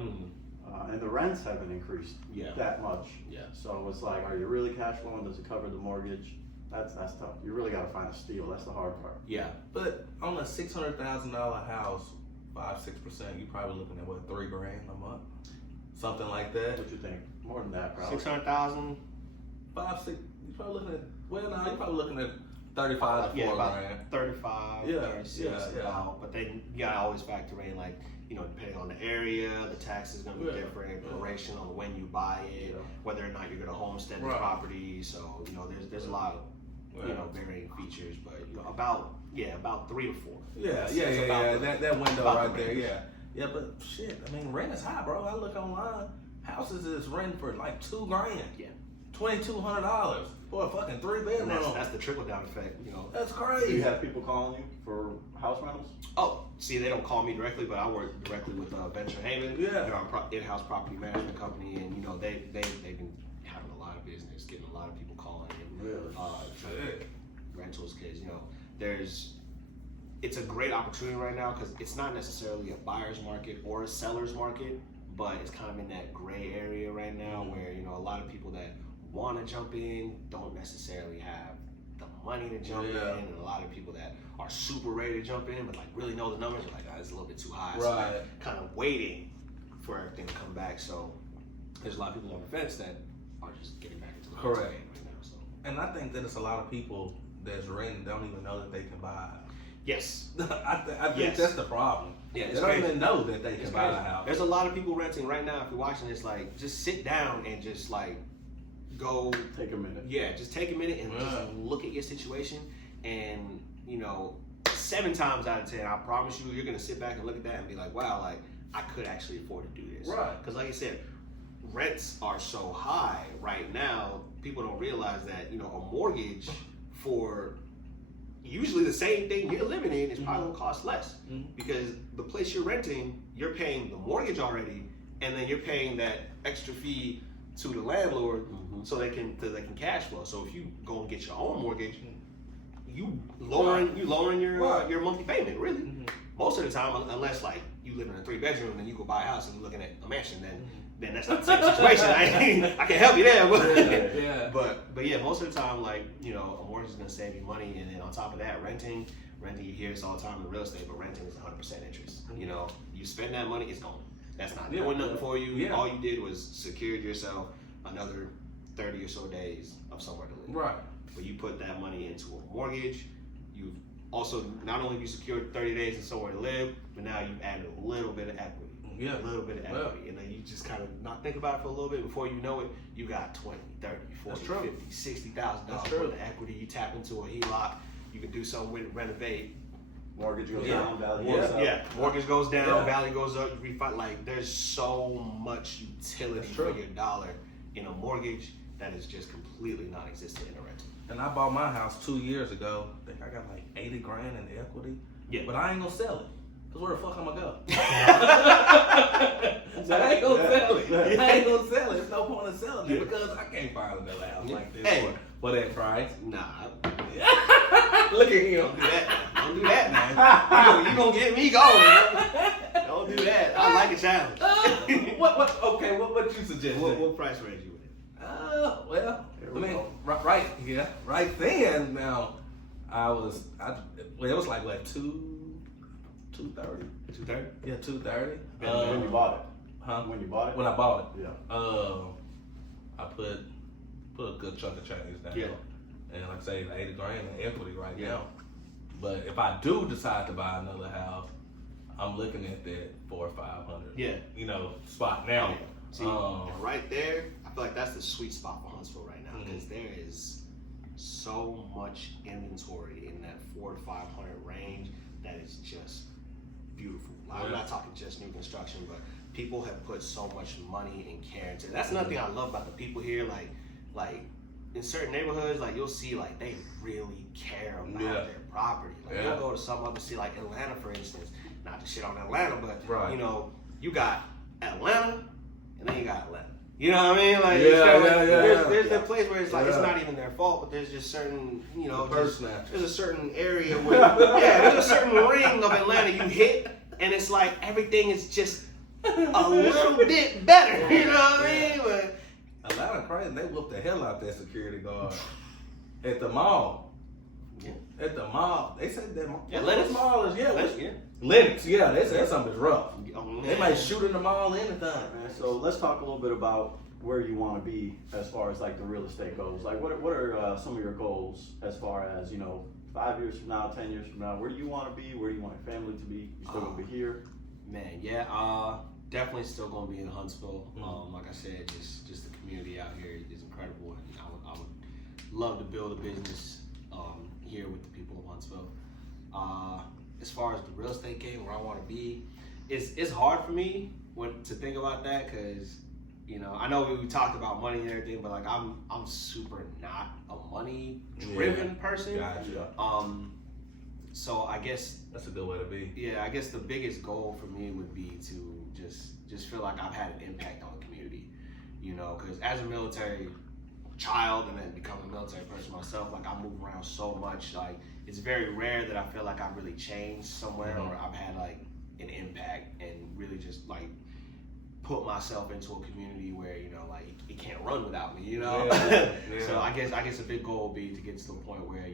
And the rents haven't increased that much. Yeah. So it's like, are you really cash flowing? Does it cover the mortgage? That's tough. You really got to find a steal. That's the hard part. Yeah. But on a $600,000 house, 5-6%, you're probably looking at what, $3,000 a month, something like that. What you think? More than that, probably. 600,000. 5, 6. You're probably looking at you're probably looking at 35 to 4 grand. 35, 36 about. But then you gotta always factor in, like, you know, depending on the area, the tax is gonna be different, duration on when you buy it, whether or not you're gonna homestead the property. So, you know, there's a lot of varying features, but you know, about 3 to 4. That window right there, yeah. But shit, I mean, rent is high, bro. I look online, houses is renting for like $2,000. Yeah. $2,200 for a fucking 3-bedroom. That's the trickle down effect, you know. That's crazy. Do you have people calling you for house rentals? Oh, see, they don't call me directly, but I work directly with Venture Haven. Yeah. They're our in-house property management company, and you know they've been having a lot of business, getting a lot of people calling in. Really? Rentals, because you know it's a great opportunity right now because it's not necessarily a buyer's market or a seller's market, but it's kind of in that gray area right now where you know a lot of people that want to jump in don't necessarily have the money to jump in, and a lot of people that are super ready to jump in but like really know the numbers are like, it's a little bit too high, so they're kind of waiting for everything to come back. So there's a lot of people on the fence that are just getting back into the game right now. So, and I think that it's a lot of people that's renting don't even know that they can buy. Yes. I think that's the problem. Yeah, they don't even know that they can buy a house. There's a lot of people renting right now. If you're watching this, like, just sit down and just like go take a minute. Yeah, just take a minute and just look at your situation. And you know, 7 times out of 10, I promise you're gonna sit back and look at that and be like, wow, like I could actually afford to do this. Right. Because like I said, rents are so high right now. People don't realize that you know a mortgage for usually the same thing you're living in is probably gonna cost less because the place you're renting, you're paying the mortgage already, and then you're paying that extra fee to the landlord so they can cash flow. So if you go and get your own mortgage, you lowering your monthly payment really. Most of the time, unless like you live in a 3-bedroom and you go buy a house and you're looking at a mansion, then that's not the same situation. I can help you there, but yeah, most of the time, like you know, a mortgage is gonna save you money, and then on top of that, renting, you hear this all the time in real estate, but renting is 100% interest. You know, you spend that money, it's gone. That's not doing nothing for you. All you did was secured yourself another 30 or so days of somewhere to live. Right. But you put that money into a mortgage. You've also not only you secured 30 days and somewhere to live, but now you've added a little bit of equity. A little bit of equity. And then you just kind of not think about it for a little bit. Before you know it, you got 20, 30, 40, 50, $60,000 worth of equity. You tap into a HELOC. You can do something with it, renovate. Mortgage goes down, value goes up. Mortgage goes down, value goes up. You refi. Like there's so much utility for your dollar in a mortgage that is just completely non-existent in a rental. And I bought my house 2 years ago. I think I got like $80,000 in equity. Yeah. But I ain't gonna sell it. Cause where the fuck I'm gonna go? So I ain't gonna sell it. I ain't gonna sell it. There's no point in selling it because I can't find another house like this for that price. Nah. Look at him. Don't do that, man. You gonna get me going. Don't do that. I like a challenge. What you suggest? What price range you in? Well, I mean, right then. Now, it was like what, 230. 230. Yeah, 230. When you bought it? Huh? When you bought it? When I bought it. Yeah. I put a good chunk of change down. Yeah. And like I say, $80,000 in equity right now. But if I do decide to buy another house, I'm looking at that 400 or 500. Yeah. Spot now. Yeah. See, right there, I feel like that's the sweet spot for Huntsville right now because there is so much inventory in that 400 to 500 range that is just beautiful. I'm not talking just new construction, but people have put so much money and care into it. That's another thing I love about the people here. Like in certain neighborhoods, like you'll see like they really care about their property. Like you'll go to some other city, like Atlanta, for instance. Not to shit on Atlanta, but you got Atlanta, and then you got Atlanta. You know what I mean? Like there's that place where it's like it's not even their fault, but there's just certain there's a certain area where there's a certain ring of Atlanta you hit, and it's like everything is just a little bit better. You know what I mean? But Atlanta crazy. They whooped the hell out that security guard at the mall. Yeah. At the mall, they said that Lennox mall is Lennox, they said something's rough. They might shoot in the mall, anything. Man, so let's talk a little bit about where you want to be as far as like the real estate goes. Like what are some of your goals as far as 5 years from now, 10 years from now? Where do you want to be? Where do you want your family to be? You still gonna be here? Man, definitely still gonna be in Huntsville. Like I said, just the community out here is incredible, and I would love to build a business here with the people of Huntsville. As far as the real estate game, where I want to be, it's hard for me to think about that because I know we talked about money and everything, but like I'm super not a money driven person. Gotcha. So I guess that's a good way to be. Yeah, I guess the biggest goal for me would be to just feel like I've had an impact on the community. Because as a military child and then become a military person myself, like I move around so much, like it's very rare that I feel like I've really changed somewhere or I've had like an impact and really just like put myself into a community where like it can't run without me. So I guess a big goal would be to get to the point where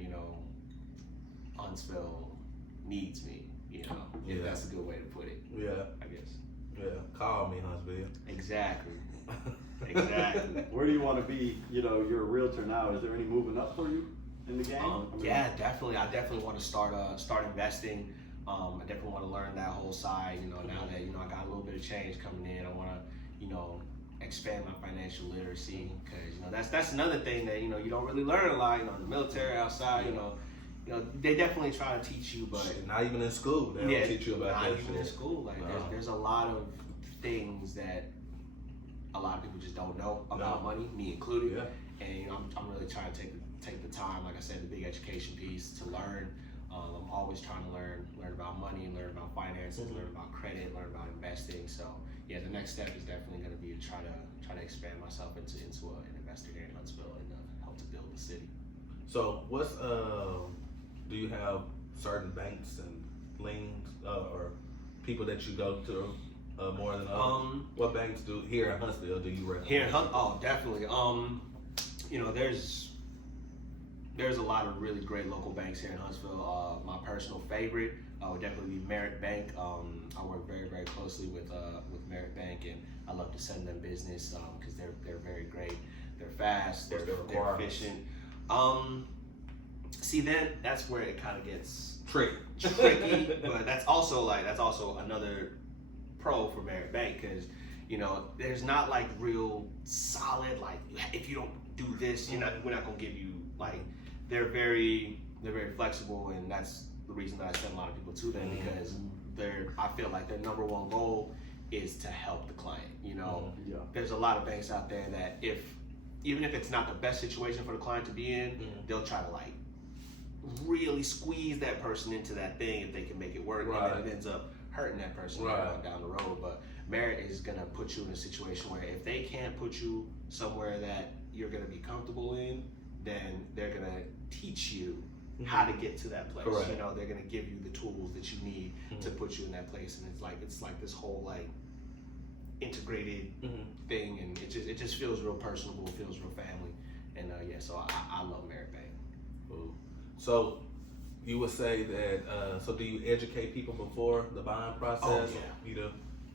Huntsville needs me. If that's a good way to put it. Yeah, I guess. Yeah, call me Huntsville. Exactly. Where do you want to be? You're a realtor now. Is there any moving up for you in the game? Yeah, definitely. I definitely want to start investing. I definitely want to learn that whole side. Now that I got a little bit of change coming in, I want to expand my financial literacy because that's another thing that you don't really learn a lot. In the military outside, they definitely try to teach you, but not even in school. They don't teach you about that. Not even in school. Like there's a lot of things that a lot of people just don't know about money, me included. Yeah. And I'm really trying to take the time, like I said, the big education piece to learn. I'm always trying to learn about money, learn about finances, learn about credit, learn about investing. So yeah, the next step is definitely going to be to try to expand myself into an investor here in Huntsville and help to build the city. So what's do you have certain banks and liens or people that you go to more than others? What banks here in Huntsville do you recommend? Here in Huntsville, definitely. There's a lot of really great local banks here in Huntsville. My personal favorite would definitely be Merit Bank. I work very, very closely with Merit Bank, and I love to send them business because they're very great. They're fast. They're efficient. See, then that's where it kind of gets tricky. But that's also another pro for Merit Bank because there's not like real solid like if you don't do this, we're not gonna give you like they're very flexible, and that's the reason that I send a lot of people to them because I feel like their number one goal is to help the client. There's a lot of banks out there that even if it's not the best situation for the client to be in, they'll try to like really squeeze that person into that thing if they can make it work, and then it ends up hurting that person Right. down the road. But merit is gonna put you in a situation where if they can't put you somewhere that you're gonna be comfortable in, then they're gonna teach you how to get to that place. Correct. You know, they're gonna give you the tools that you need to put you in that place, and it's like this whole like integrated thing, and it just feels real personable, feels real family, and yeah, so I love merit pay. Cool. So you would say that, so do you educate people before the buying process? Oh, yeah. You do?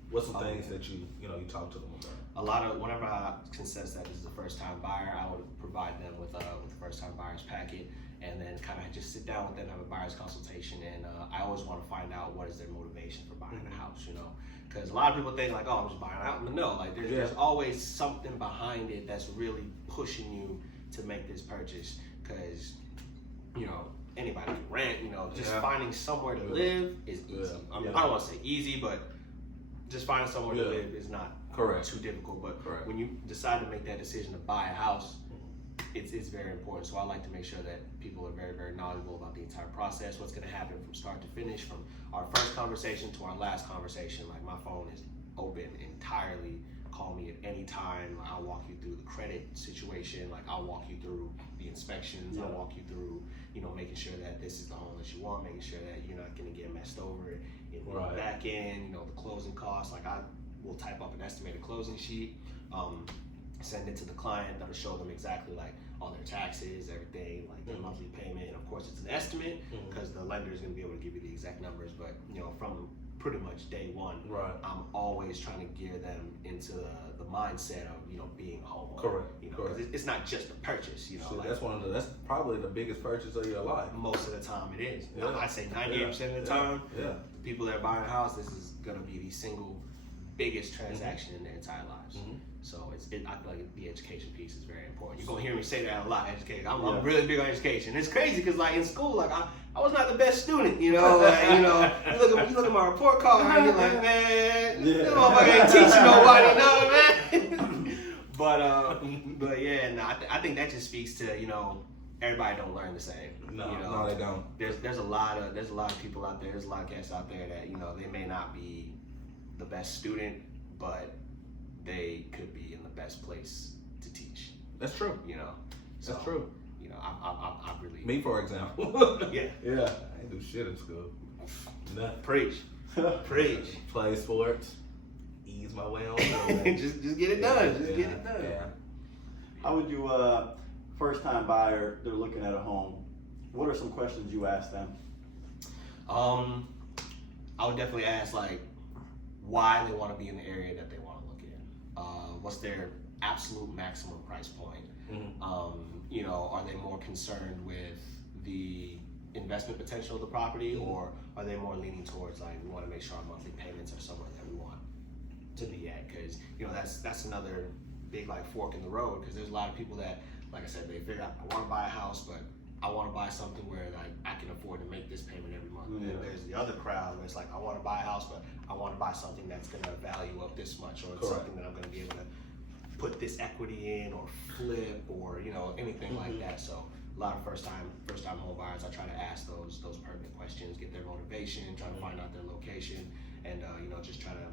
What's some Oh, things yeah. that you talk to them about? A lot of, whenever I can sense that this is a first time buyer, I would provide them with the first time buyer's packet, and then kind of just sit down with them, have a buyer's consultation, and I always want to find out what is their motivation for buying a house, you know? Because a lot of people think like, oh, I'm just buying out, but no, like there's always something behind it that's really pushing you to make this purchase, because, you know, anybody can rent, you know, just finding somewhere to live is easy. I mean, I don't want to say easy, but just finding somewhere to live is not too difficult. But when you decide to make that decision to buy a house, it's very important. So I like to make sure that people are very, very knowledgeable about the entire process, what's going to happen from start to finish, from our first conversation to our last conversation. Like, my phone is open entirely. Call me at any time. I'll walk you through the credit situation. Like, I'll walk you through the inspections. I'll walk you through, you know, making sure that this is the home that you want, making sure that you're not going to get messed over in the back end, you know, the closing costs. Like, I will type up an estimated closing sheet, send it to the client. That'll show them exactly like all their taxes, everything, like their monthly payment. And of course, it's an estimate because the lender is going to be able to give you the exact numbers. But, you know, from pretty much day one, I'm always trying to gear them into the mindset of, you know, being a homeowner. Correct. You know, 'cause it's not just a purchase. You know, So like, that's probably the biggest purchase of your life. most of the time it is. I'd say 98% of the time, the people that are buying a house, this is going to be the single biggest transaction in their entire lives. So I feel like the education piece is very important. You're gonna hear me say that a lot. Education. I'm really big on education. It's crazy because like in school, like I was not the best student. You know, like, you know, you look at my report card and you're like, man, this motherfucker ain't teaching nobody, man. But yeah, no, I think that just speaks to, you know, everybody don't learn the same. No, you know? no, they don't. There's a lot of people out there. There's a lot of cats out there that, you know, they may not be the best student, but they could be in the best place to teach. That's true. You know, so, that's true. You know, I really. Me, for example. Yeah. I didn't do shit in school. Nothing. Preach. Play sports. Ease my way on. just get it done. Just get it done. Yeah. How would you, first time buyer, they're looking at a home, what are some questions you ask them? I would definitely ask like why they want to be in the area that they want to look in. What's their absolute maximum price point? You know, are they more concerned with the investment potential of the property, or are they more leaning towards like we want to make sure our monthly payments are somewhere that we want to be at? Because, you know, that's another big like fork in the road, because there's a lot of people that, like I said, they figure out I want to buy a house, but I want to buy something where like I can afford to make this payment every month. And there's the other crowd where it's like I want to buy a house, but I want to buy something that's going to value up this much, or it's something that I'm going to be able to put this equity in or flip, or, you know, anything like that. So a lot of first time home buyers, I try to ask those pertinent questions, get their motivation, try to find out their location, and you know, just try to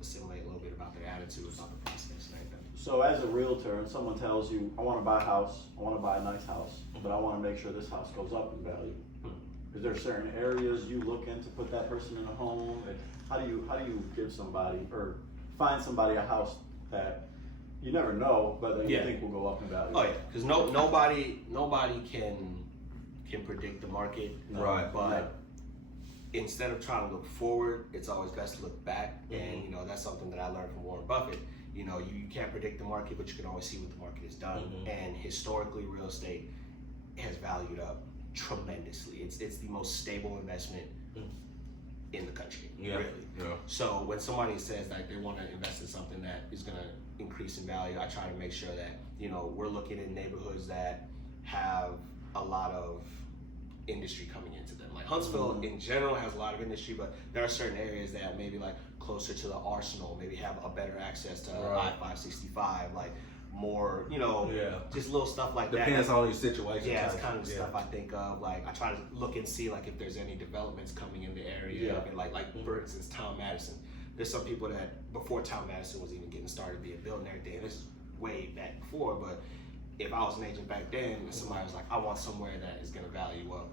assimilate a little bit about their attitude about the process and everything. So as a realtor, and someone tells you, I want to buy a house, I want to buy a nice house, but I want to make sure this house goes up in value. Is there certain areas you look in to put that person in a home? And how do you give somebody or find somebody a house that you never know, but that you think will go up in value? Oh yeah, because nobody can predict the market, Right? But instead of trying to look forward, it's always best to look back. And you know, that's something that I learned from Warren Buffett. You know, you can't predict the market, but you can always see what the market has done. And historically, real estate has valued up tremendously. It's the most stable investment in the country, really. Yeah. So when somebody says like they want to invest in something that is going to increase in value, I try to make sure that, you know, we're looking in neighborhoods that have a lot of industry coming into them. Like Huntsville in general has a lot of industry, but there are certain areas that maybe like closer to the Arsenal, maybe have a better access to I-565, like more, just little stuff like Depends that. on your situation. Yeah, it's kind of the stuff I think of. Like I try to look and see like if there's any developments coming in the area. Yeah. And like for instance, Tom Madison. There's some people that before Tom Madison was even getting started being built and everything. This is way back before, but if I was an agent back then and somebody was like, I want somewhere that is going to value up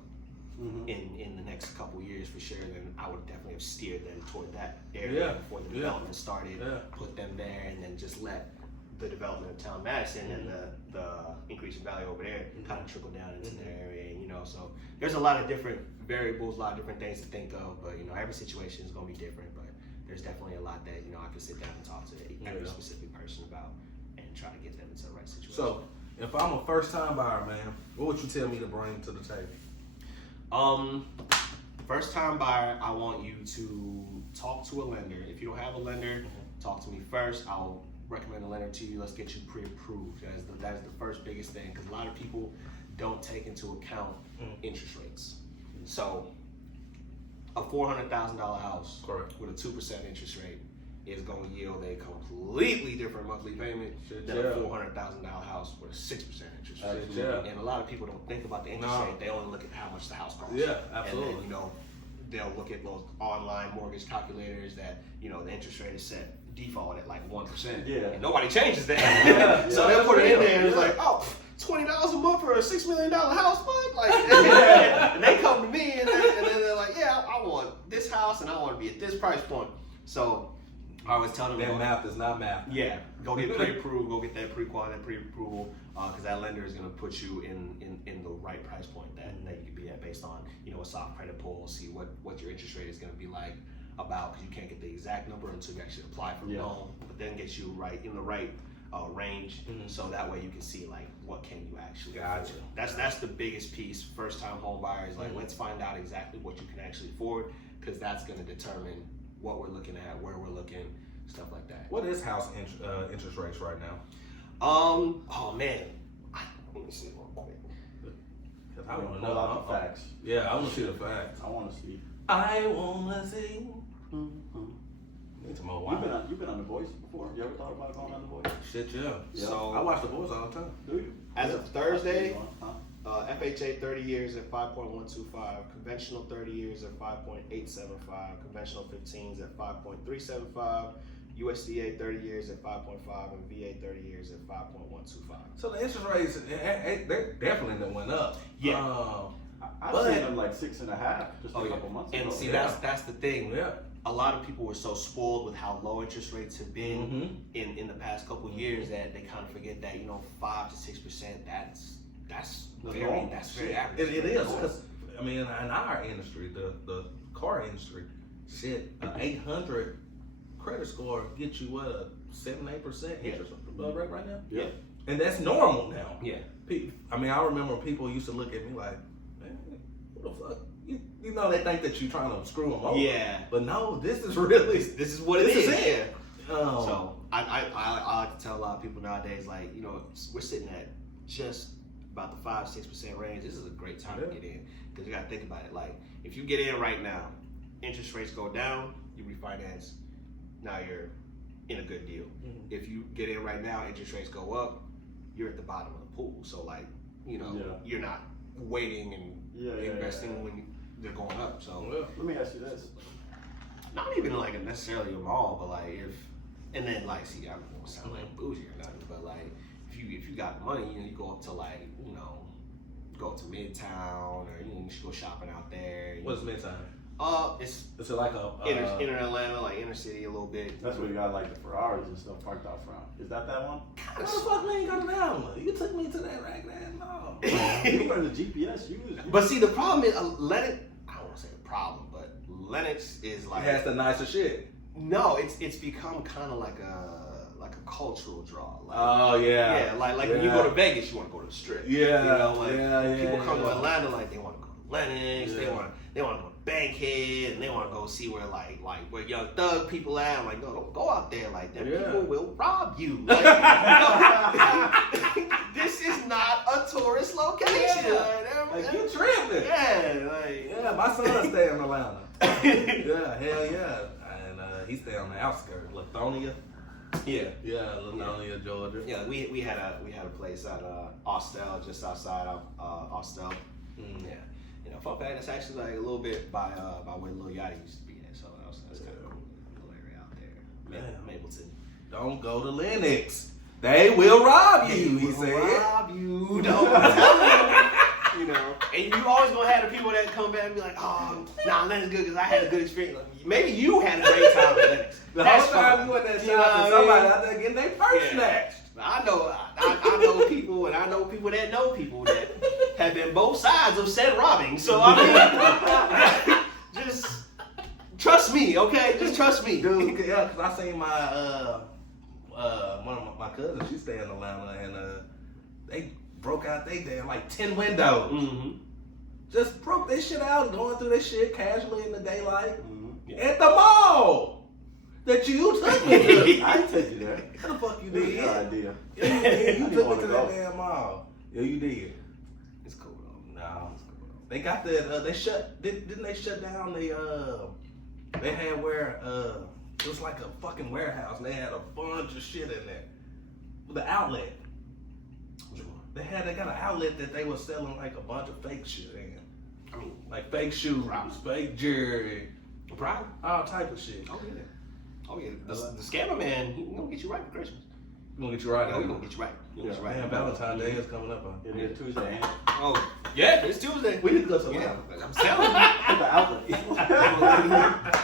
in the next couple years for sure, then I would definitely have steered them toward that area before the development started, put them there, and then just let the development of Town Madison and the increase in value over there kind of trickle down into their area, so there's a lot of different variables, a lot of different things to think of, but every situation is going to be different, but there's definitely a lot that I can sit down and talk to every specific person about and try to get them into the right situation. So if I'm a first time buyer, man, what would you tell me to bring to the table? First time buyer, I want you to talk to a lender. If you don't have a lender, talk to me first. I'll recommend a lender to you. Let's get you pre-approved. That is the first biggest thing, because a lot of people don't take into account interest rates. So a $400,000 house with a 2% interest rate is going to yield a completely different monthly payment than a $400,000 house with a 6% interest rate. And a lot of people don't think about the interest rate. They only look at how much the house costs. Yeah, absolutely. And then, they'll look at those online mortgage calculators that, the interest rate is set default at like 1%. Yeah. And nobody changes that. So they'll put it in there and it's like, oh, $20 a month for a $6 million house, bud? Like, and they come to me and then they're like, yeah, I want this house and I want to be at this price point. So I always tell them that math is not math. Yeah, go get pre-approved, go get that pre-qual, that pre-approval, because that lender is going to put you in the right price point that you can be at based on a soft credit pull, see what your interest rate is going to be like because you can't get the exact number until you actually apply for the loan, but then get you in the right range, so that way you can see like what can you actually afford. That's the biggest piece. First time home buyers, like let's find out exactly what you can actually afford, because that's going to determine what we're looking at, where we're looking, stuff like that. What is house interest rates right now? Oh man, let me see real quick. Cause I want to know know the facts. Yeah, I want to see the facts. I want to see. I want to see. Need some more wine. You've been on The Voice before? You ever thought about going on The Voice? Shit, yeah. So I watch The Voice all the time. Do you? As of Thursday, FHA 30 years at 5.125, conventional 30 years at 5.875, conventional 15s at 5.375, USDA 30 years at 5.5, and VA 30 years at 5.125. So the interest rates, they definitely went up. Yeah. I've seen them like 6.5 just a couple months ago. And see, that's the thing. Yeah. A lot of people were so spoiled with how low interest rates have been in the past couple of years that they kind of forget that 5 to 6%. That's very average. It is, because I mean, in our industry, the car industry, shit, 800 credit score gets you what, a 7-8% interest rate right now. Yeah. And that's normal now. Yeah. I mean, I remember people used to look at me like, man, what the fuck? They think that you're trying to screw them over. Yeah. But no, this is really, this is what it is. Yeah. So I like to tell a lot of people nowadays, like, we're sitting at just about the 5-6% range. This is a great time to get in, because you got to think about it. Like, if you get in right now, interest rates go down, you refinance, now you're in a good deal. If you get in right now, interest rates go up, you're at the bottom of the pool. So like, you're not waiting and investing when they're going up. So let me ask you this. Not even like necessarily a mall, but like and then like, see, I don't want to sound like bougie or nothing, but like if you got money, you go up to like, go up to Midtown, or you should go shopping out there. What's Midtown? It's like a inner Atlanta, like inner city a little bit. That's where you got like the Ferraris and stuff parked out front. Is that one? What the fuck, man? Got around? You took me to that right now. No. You were in the GPS. But see, the problem is Lennox. I don't want to say the problem, but Lennox is like, it has the nicer shit. No, it's become kind of like a cultural draw. Like, oh yeah. Yeah, like when you go to Vegas, you want to go to the Strip. Yeah. People come to Atlanta, like they want to go to Lennox. Yeah. They want to go to Bankhead, and they want to go see where like where Young Thug people at. I'm like, no, don't go out there. Like them people will rob you. Like, this is not a tourist location. Yeah. Like you tripping. Yeah, my son stay in Atlanta. Yeah, hell yeah. And he stay on the outskirts, Lithonia. Yeah. Yeah, Linonia, Georgia. Yeah, we had a place at Austell, just outside of Austell. Yeah. You know, fun fact, it's actually like a little bit by where Lil Yachty used to be at, so that's kind of cool. Little area out there. Mapleton. Don't go to Lennox. They will rob you, he said. Rob you. Don't. You know, and you always gonna have the people that come back and be like, oh, nah, Lennox good because I had a good experience. Like, maybe you had a great time with Lennox. The whole time you at that shop and somebody out there getting their purse snatched. I know people, and I know people that have been both sides of said robbing. So I mean, just trust me, okay? Just trust me, dude. Yeah, because I seen my one of my cousins. She stay in Atlanta, and they broke out they damn like 10 windows. Mm-hmm. Just broke their shit out, going through their shit casually in the daylight at the mall that you took me to. I ain't take you there. What the fuck you It was did? your idea. You took me to that damn mall. Yeah, you did. It's cool though. No, it's cool. They got that. They shut. Didn't they shut down the? They had where it was like a fucking warehouse, and they had a bunch of shit in there. The outlet. They got an outlet that they were selling like a bunch of fake shit in. I mean, like fake shoes, fake jewelry, all type of shit. Oh yeah. The scammer man, he gonna get you right for Christmas. He gonna get you right. Yeah, we gonna get you right. Man, Valentine's Day is coming up. It is Tuesday. Oh yeah, it's Tuesday. We need to go to yeah. I'm telling you. The outlet.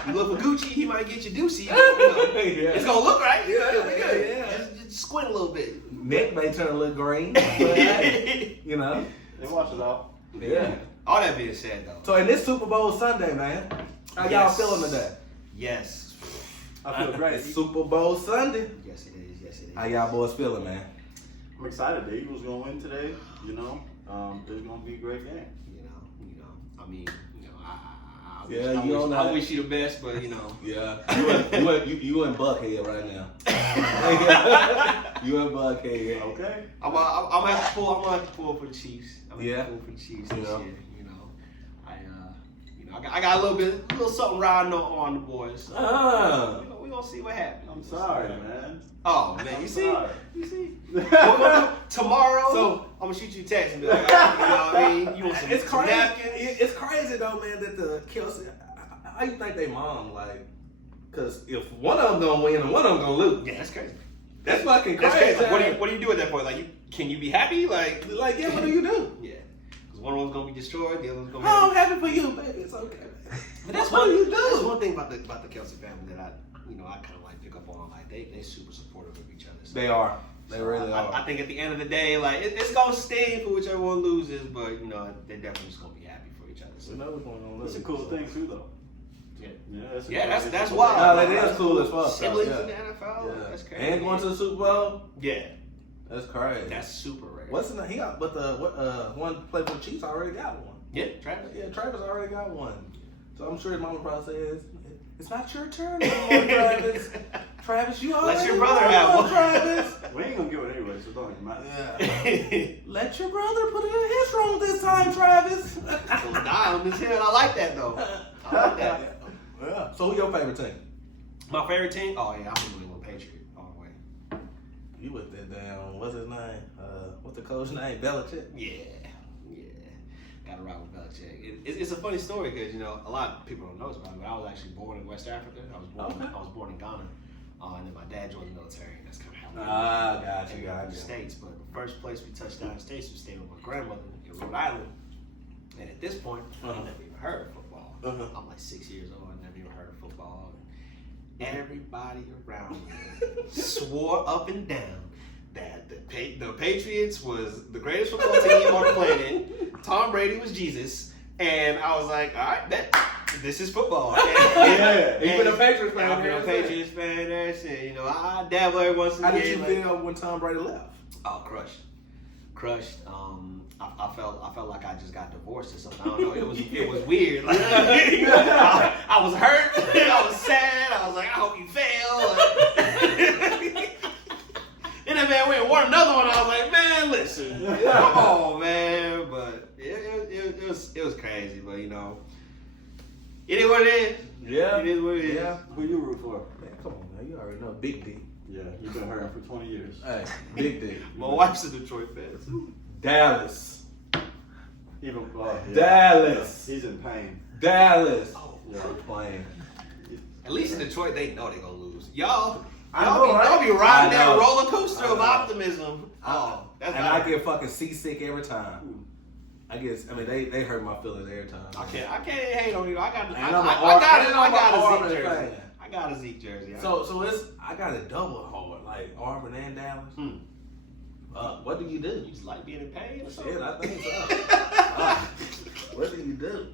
You look for Gucci, he might get you Doocy. You know. It's gonna look right. Yeah. Just squint a little bit. Neck may turn a little green, but hey, you know. They wash it off. Yeah. All that being said, though. So in this Super Bowl Sunday, man, how y'all feeling today? Yes. I feel great. It's Super Bowl Sunday. Yes, it is. How y'all boys feeling, man? I'm excited. The Eagles gonna win today. You know, it's gonna be a great game. You know. I mean, I wish you the best, but you know. Yeah. You in Buckhead right now. You in Buckhead. Okay. I'm gonna have to pull for the Chiefs. I'm gonna pull for the Chiefs this year. You know, I got a little something riding on the boys. We gonna see what happens. I'm sorry, man. Oh man, you see. Tomorrow, so I'm gonna shoot you a text and be like, you know what I mean? You want some napkins? It's crazy though, man. That the Kelsey. How you think they mom like? Because if one of them gonna win and one of them gonna lose. Yeah, that's crazy. That's fucking crazy. That's crazy. What do you do at that point? Like, can you be happy? Like yeah. What do you do? Yeah. Because one of them's gonna be destroyed, the other one's gonna be. I'm happy for you, baby. It's okay. But that's what you do. That's one thing about the Kelsey family that I kind of like pick up on. Like they super supportive of each other. So, they are. They really are. I think at the end of the day, like it's gonna sting for whichever one loses, but you know they're definitely just gonna be happy for each other. So it's a cool thing too, though. That's wild. No, that is cool as fuck. Siblings in the NFL. Yeah. That's crazy. And going to the Super Bowl. Yeah. That's crazy. That's super rare. What's in the, he got? But one play for the Chiefs already got one. Yeah, Travis. Yeah, Travis already got one. So I'm sure his mama probably says, "It's not your turn anymore, Travis. Travis, you already let your brother have one. Travis. We ain't gonna get one anyway, so don't even matter. Yeah. Let your brother put it in his room this time, Travis. So die on this hill. I like that though. I like that. Yeah. So who your favorite team? My favorite team? Oh yeah, I'm a New England Patriot all the way. You with that damn, what's his name? What's the coach's name? Belichick? Yeah. Gotta ride with Belichick. It's a funny story because, you know, a lot of people don't know this about me, but I was actually born in West Africa. I was born in Ghana. And then my dad joined the military. And that's kind of how we got you. in the States. But the first place we touched down in the States, we stayed with my grandmother in Rhode Island. And at this point, I never even heard of football. I'm like 6 years old. I never even heard of football. And everybody around me swore up and down that the Patriots was the greatest football team on the planet. Tom Brady was Jesus. And I was like, all right, bet. This is football. Yeah. You've been a Patriots fan. I've been a Patriots fan there. And, you know, I dabble every once in a while. How year. did you feel when Tom Brady left? Oh, crushed. I felt like I just got divorced or something. I don't know. It was weird. Like, I was hurt. I was sad. I was like, I hope you fail. And then man went and won another one. I was like, man, listen, come on, man. But it was crazy. But you know, it is what it is. Yeah. It is what it is. Yeah. Who you root for? Man, come on, man. You already know. Big D. Yeah, you've been hurting for 20 years. Hey, Big D. My wife's a Detroit fan too. Dallas. Even Dallas. Yeah, he's in pain. Dallas. Oh, Yeah, Playing. at least in Detroit, they know they're gonna lose. Y'all I know, right? y'all be riding I that know. roller coaster of I know. optimism. Oh, that's And not, I get fucking seasick every time. I mean, they hurt my feelings every time. I can't hate on you. I got And I'm a a Auburn Zeke fan. jersey. I got a Zeke jersey. So I got it double hard, like Auburn and Dallas. What do you do? You just like being in pain or something? Shit, I think so. What do you do?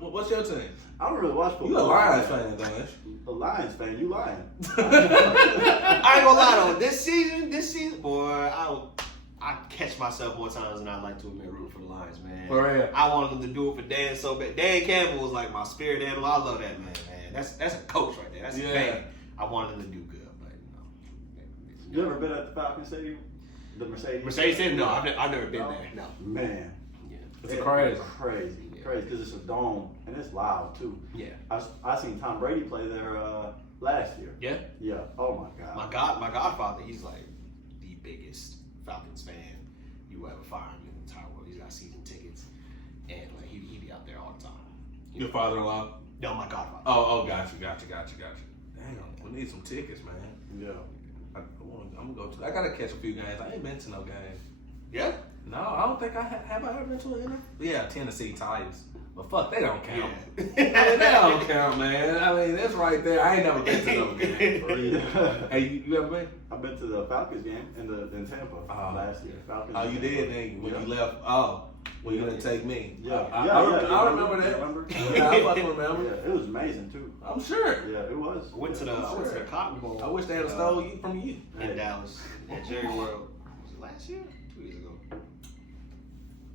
What's your team? I don't really watch football. You a Lions fan, don't you? A Lions fan, you lying. I ain't gonna lie though. This season, boy, I catch myself more times than I like to admit rooting for the Lions, man. For real. I wanted them to do it for Dan so bad. Dan Campbell was like my spirit animal. I love that man. That's a coach right there. That's a fan. I wanted them to do good, but You ever been at the Falcon Stadium? The Mercedes? Mercedes Stadium? No, I've never been there. No. Man. Yeah. It's crazy. Crazy because it's a dome and it's loud too. Yeah. I seen Tom Brady play there last year. Yeah. Yeah. Oh my God. My godfather, he's like the biggest Falcons fan you ever find in the entire world. He's got season tickets, and like he be out there all the time. Your father-in-law? No, my godfather. Oh, gotcha. Damn, we need some tickets, man. Yeah. I'm gonna go to. I gotta catch a few games. I ain't been to no games. Yeah. No, I don't think I have. I ever been to an NFL? Yeah, Tennessee Titans. But fuck, they don't count. Yeah. I mean, they don't count, man. I mean, that's right there. I ain't never been to no game. Yeah. Hey, you ever been? I've been to the Falcons game in Tampa last year. Falcons Oh, you in did, Tampa. didn't you? When Yeah. you left. Oh, when you didn't take me. Yeah. I remember that. Remember? Yeah, I fucking remember. Yeah, it was amazing too. I'm sure. Yeah, it was. I went to the Cotton Bowl. I wish they had stole you from you. In Dallas at Jerry World. Was it last year? 2 years ago. I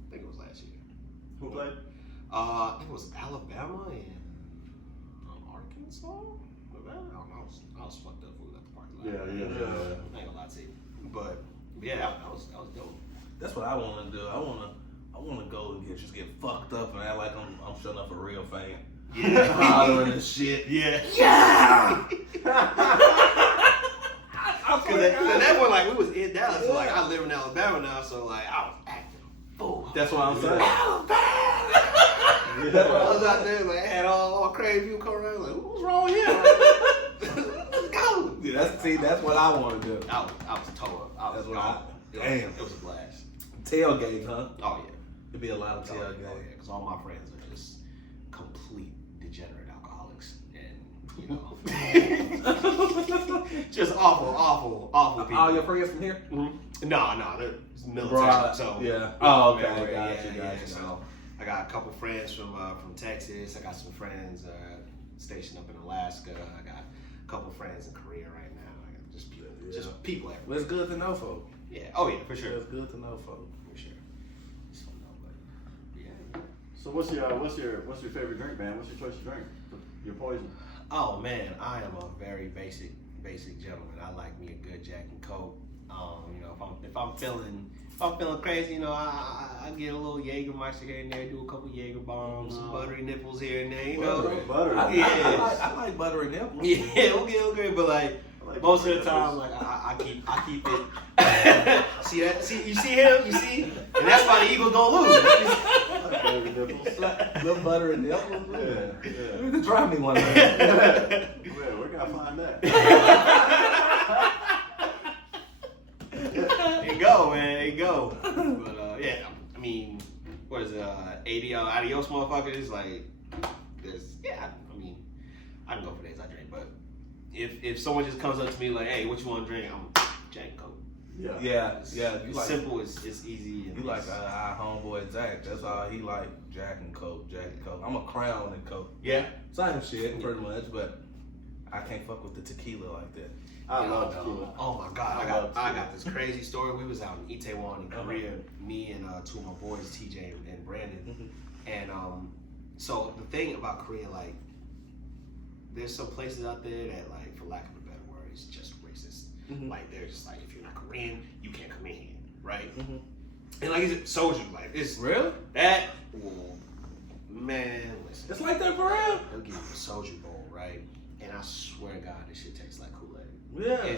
think it was last year. Who played? I think it was Alabama and Arkansas. I don't know. I was fucked up. We was at the parking lot. Yeah. I ain't gonna lie to you, but yeah, that was dope. That's what I want to do. I want to go and just get fucked up and act like I'm showing up a real fan. Yeah. Hollering and shit. Yeah. Yeah. Cause at that point, like we was in Dallas, so like I live in Alabama now, so like I was acting a fool. That's what I'm saying. I was out there, like had all crazy people come around, like what's wrong here? Let's go. Yeah, that's what I want to do. I was tore up. That's what gone. damn. It was a blast. Tailgate, huh? Oh yeah. It'd be a lot of Oh tailgate. yeah, because all my friends are just complete degenerate alcoholics, and you know, just awful people. All your friends from here? Mm-hmm. No, they're military. Right. So yeah. Oh, okay. Gotcha. So I got a couple friends from Texas. I got some friends stationed up in Alaska. I got a couple friends in Korea right now. I got just people everywhere. Well, it's good to know, folks. Yeah. Oh yeah, for sure. It's good to know, folks. For sure. Just don't know, but yeah. So what's your favorite drink, man? What's your choice of drink? Your poison. Oh man, I am a very basic gentleman. I like me a good Jack and Coke. You know, if I'm feeling crazy, you know, I get a little Jägermeister here and there, do a couple Jaeger bombs, some buttery nipples here and there, you know. Butter. I like buttery nipples. Yeah, okay, but like most of the time, like I keep it. See that? See you see him? You see? And that's why the Eagles don't lose. Little buttery nipples. Yeah. You can try me one day. Well, we're gonna find that. There you go, man. There you go. But yeah, I mean, what is it? 80 adios, motherfuckers. Like, I mean, I can go for days I drink, but if someone just comes up to me like, hey, what you want to drink? I'm Jack and Coke. Yeah. It's You like, simple. It's easy. And you like our homeboy Zach. That's all he like. Jack and Coke. I'm a Crown and Coke. Yeah. Same shit, pretty much, but I can't fuck with the tequila like that. I love tequila. Oh my god, I got this crazy story. We was out in Itaewon in Korea, me and two of my boys, TJ and Brandon. And so the thing about Korea, like, there's some places out there that, like, for lack of a better word, is just racist. Like, they're just like, if you're not Korean, you can't come in here, right? And like, it's soju, like, it's Real? that. Man, listen. It's like that for real? They'll give you a soju bowl, right? and I swear to God, this shit tastes like Kool-Aid. Yeah.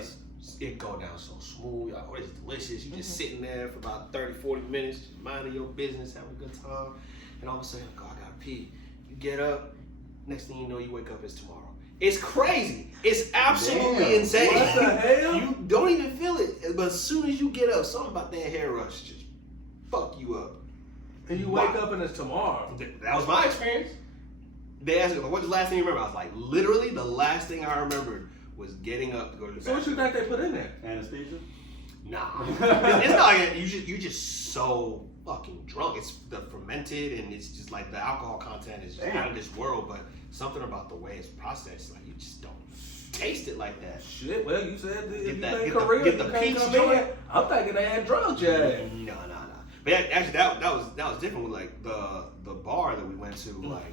It go down so smooth. Y'all, it's delicious. You just sitting there for about 30, 40 minutes, just minding your business, having a good time. And all of a sudden, I gotta pee. You get up, next thing you know, you wake up, it's tomorrow. It's crazy. It's absolutely insane. What the hell? You don't even feel it. But as soon as you get up, something about that hair rush just fuck you up. And you wake up and it's tomorrow. That was my experience. They asked me, what's the last thing you remember? I was like, literally, the last thing I remembered was getting up to go to the bathroom. So what you think they put in there? Anesthesia? Nah. It's not like you're just so fucking drunk. It's the fermented and it's just like the alcohol content is just out of this world, but something about the way it's processed, like you just don't taste it like that. Shit, well, you said if you that- think get the- Korea, get you the can't peach come joint. in. I'm thinking they had drugs, yeah. No. But actually, that was different with like the bar that we went to. Like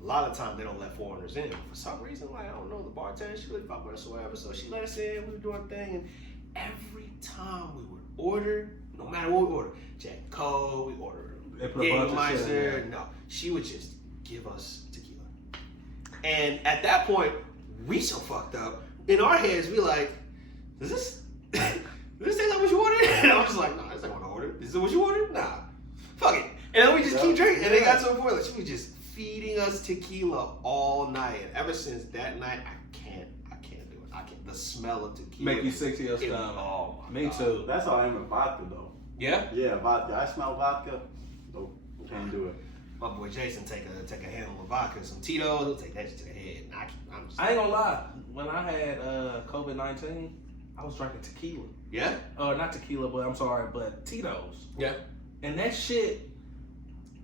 a lot of times they don't let foreigners in. For some reason, like I don't know, the bartender she really fuck with us or whatever. So she let us in. We were doing a thing, and every time we would order, no matter what we ordered, Jack and Coke, we ordered They put a bunch of shit in Jägermeister. there. No, she would just give us tequila. And at that point, we so fucked up. In our heads, we like, does this taste like what you ordered? And I'm just like, nah, this ain't what I ordered. Is it what you ordered? Nah. Fuck it. And then we just keep drinking. And they got to a point like she was just feeding us tequila all night. And ever since that night, I can't do it. I can't. The smell of tequila. Make you sick to your stomach. Oh my Me God. too. That's how I am with vodka though. Yeah? Yeah, vodka. I smell vodka. Nope, can't do it. My boy Jason take a handle of vodka and some Tito's. He'll take that shit to the head. And I'm just, I ain't gonna lie. When I had COVID-19, I was drinking tequila. yeah? Not tequila, but I'm sorry, but Tito's. Yeah. And that shit,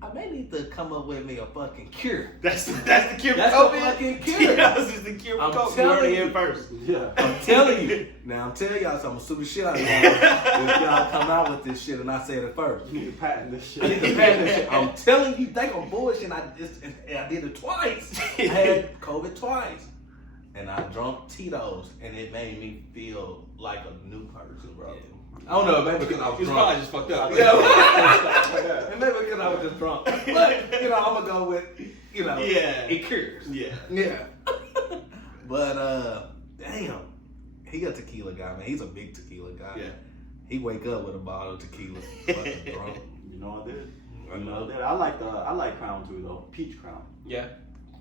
I may need to come up with me a fucking cure. That's the cure for That's COVID. the fucking cure. Tito's is the cure for I'm COVID. You telling heard it you. here first. Yeah. I'm telling you. Now I'm telling y'all something. I'm super shit out of y'all. If y'all come out with this shit and I said it first. You need to patent this shit. I need to patent this shit. I'm telling you, think I'm bullshit. I did it twice. I had COVID twice. And I drunk Tito's and it made me feel like a new person, bro. I don't know, maybe because I was He's drunk. probably just fucked up. Yeah. And maybe because I was just drunk. But, I'm going to go with, Yeah. it cures. Yeah. Yeah. But, damn. He a tequila guy, man. He's a big tequila guy. Yeah. He wake up with a bottle of tequila. Fucking drunk. You know I did. I like Crown too though. Peach Crown. Yeah.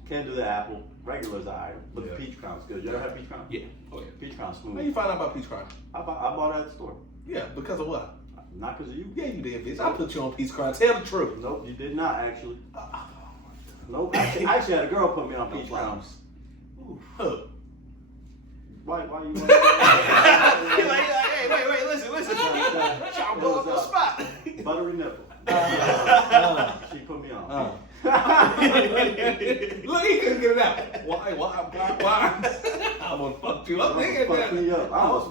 Can't do the apple. Regular's alright, but Yeah. the peach crown's good. You ever had peach crown? Yeah. Oh yeah. Peach crown's How smooth. you find out about peach crime? I bought it at the store. Yeah, because of what? Not because of you. Yeah, you did, bitch. I put you on peach crime. Tell the truth. Nope, you did not actually. Nope. I actually had a girl put me on peach crown. Huh. Why you? You're like, hey, wait, listen. Y'all blow up the spot. Buttery nipple. She put me on. Look, he couldn't get it out. Why? I'm gonna fuck you up, nigga. Fuck me up. I almost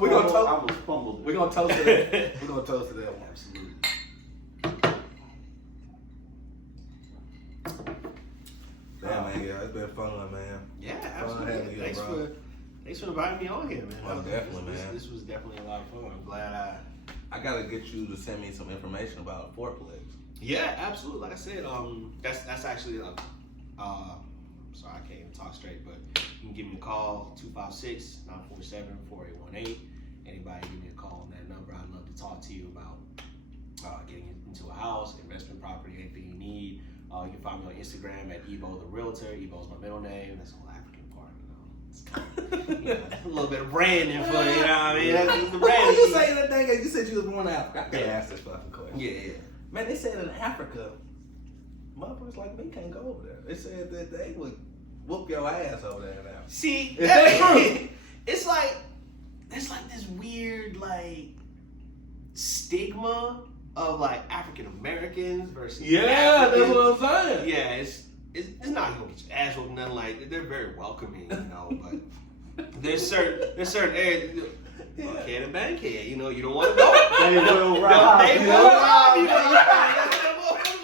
fumbled it. We're gonna toast to that. We're gonna toast to that one. Absolutely. Damn, man, yeah, it's been fun, man. Yeah, Fun having absolutely. you, bro. Thanks for inviting me on here, man. Oh, definitely, man. This was definitely a lot of fun. I'm glad I gotta get you to send me some information about fourplex. Yeah, absolutely. Like I said, that's actually sorry, I can't even talk straight, but you can give me a call, 256-947-4818. Anybody give me a call on that number. I'd love to talk to you about getting into a house, investment property, anything you need. You can find me on Instagram at Ebo the Realtor. Ebo's my middle name. That's the whole African part, It's kind of, a little bit of branding for you, know what I mean? That's the branding. What you saying that thing? You said you was born in Africa. I gotta ask this fucking question. Yeah. Man, they said in Africa, motherfuckers like me can't go over there. They said that they would whoop your ass over there now. See, Is that true? It's like there's like this weird like stigma of like African Americans versus Yeah, Africans. that's what I'm saying. Yeah, it's not you gonna get your ass whooped, nothing like. They're very welcoming, but there's certain areas. Kid and bang kid, you don't want to go. They will rob They you. will rob you. They will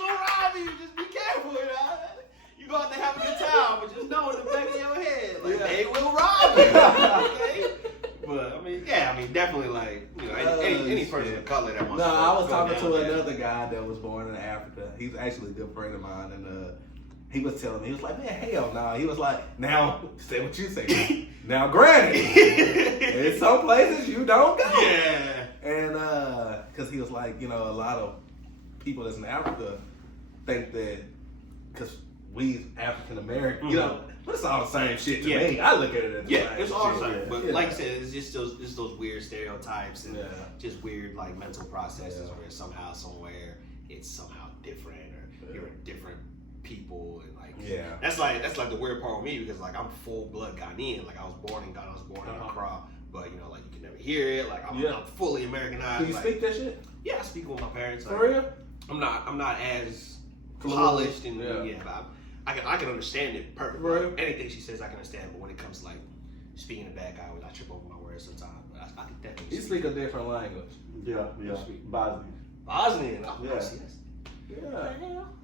rob you. Just be careful, You go out there have a good time, but just know in the back of your head, like they will rob you. Okay? But I mean, definitely like any person of color that wants. No, to I was go talking down to there. another guy that was born in Africa. He's actually a good friend of mine, and he was telling me, he was like, man, hell no. He was like, now, say what you say. Now, granted, in some places you don't go. Yeah. And, because he was like, you know, a lot of people that's in Africa think that, because we African American, you know, but it's all the same shit to me. I look at it as the same it's all the shit. same. But like I said, it's just those weird stereotypes and just weird like mental processes where somehow, somewhere, it's somehow different or you're a different people and like that's like the weird part with me because like I'm full blood Ghanaian. Like I was born in Ghana, I was born in Accra, but you know like you can never hear it. Like I'm fully Americanized. Do you speak that shit? Yeah, I speak with my parents. For like, real? I'm not as polished and but I can understand it perfectly. Right. Anything she says I can understand, but when it comes to like speaking it back, I trip over my words sometimes. But I can definitely You speak a different language. Yeah. Bosnian. Bosnian. Oh, Yes. Yeah.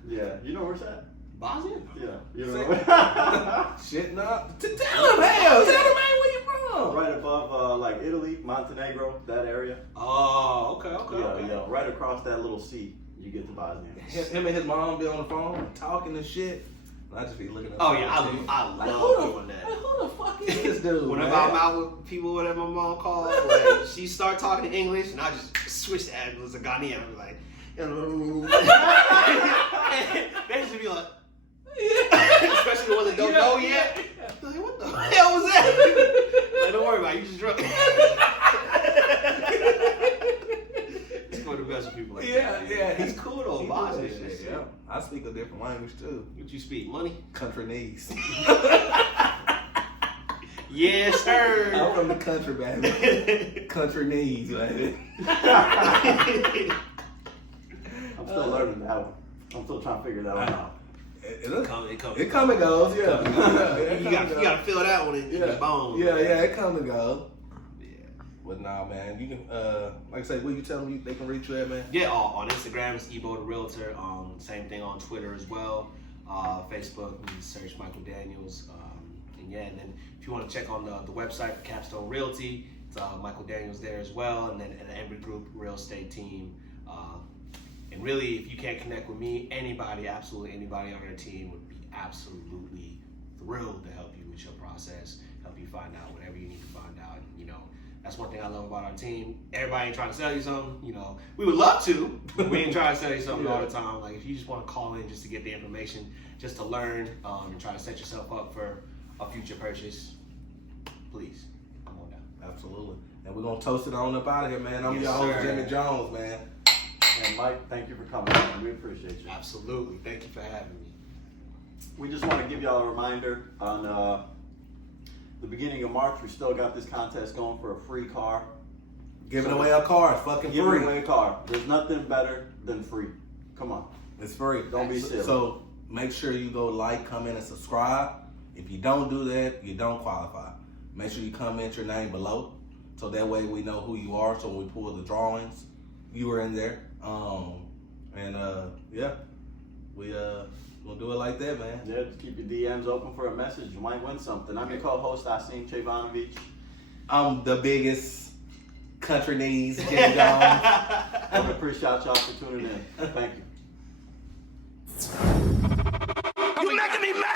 Yeah. You know where it's at? Bosnian? Yeah. You know Say- where? Shitting up. Tell him, hell. Tell him, man, where you from? Right above, like Italy, Montenegro, that area. Oh, okay. Yeah. Right across that little sea, you get to Bosnia. Him and his mom be on the phone talking and shit. And I just be looking at Oh yeah, I love doing that. Like, who the fuck is this dude? Whenever man? I'm out with people, whatever my mom calls, like she start talking to English, and I just switch to as a Ghanaian. I'm like, they used to be like, especially the ones that don't know yet. Like, what the hell was that? Like, don't worry about it. You just drunk. It's for the best of people like that. Yeah. He's cool though. He Bosnia do that shit. shit, yeah. I speak a different language too. What you speak? Money? Country-nese. Yes, sir. I'm from the country, baby. Country-nese, baby. I'm still learning that one. I'm still trying to figure that one out. It come and goes, yeah. You gotta feel that one in your bones. Yeah, it come and goes. Yeah. But nah, man, you can, like I say, will you tell them they can reach you at, man? Yeah, on Instagram, it's Ebo the Realtor. Same thing on Twitter as well. Facebook, you can search Michael Daniels. And then if you want to check on the website, Capstone Realty, it's Michael Daniels there as well. And then an Embry Group Real Estate team. And really, if you can't connect with me, absolutely anybody on our team would be absolutely thrilled to help you with your process, help you find out whatever you need to find out. And, you know, that's one thing I love about our team. Everybody ain't trying to sell you something. You know, we would love to, but we ain't trying to sell you something all the time. Like, if you just want to call in just to get the information, just to learn, and try to set yourself up for a future purchase, please, come on down. Absolutely. And we're going to toast it on up out of here, man. I'm Yes, your host, sir. Jimmy Jones, man. And Mike, thank you for coming on. We appreciate you. Absolutely. Thank you for having me. We just want to give y'all a reminder on the beginning of March. We still got this contest going for a free car. Giving away a car. It's fucking Giving free. away a car. There's nothing better than free. Come on. It's free. Don't be silly. So make sure you go like, comment, and subscribe. If you don't do that, you don't qualify. Make sure you comment your name below, so that way we know who you are. So when we pull the drawings, you were in there. We'll do it like that, man. Yeah, just keep your DMs open for a message. You might win something. I'm your co-host, Asim Chayvanovich. I'm the biggest country-nese, Jimmy Jones. I appreciate y'all for tuning in. Thank you. You making me mad!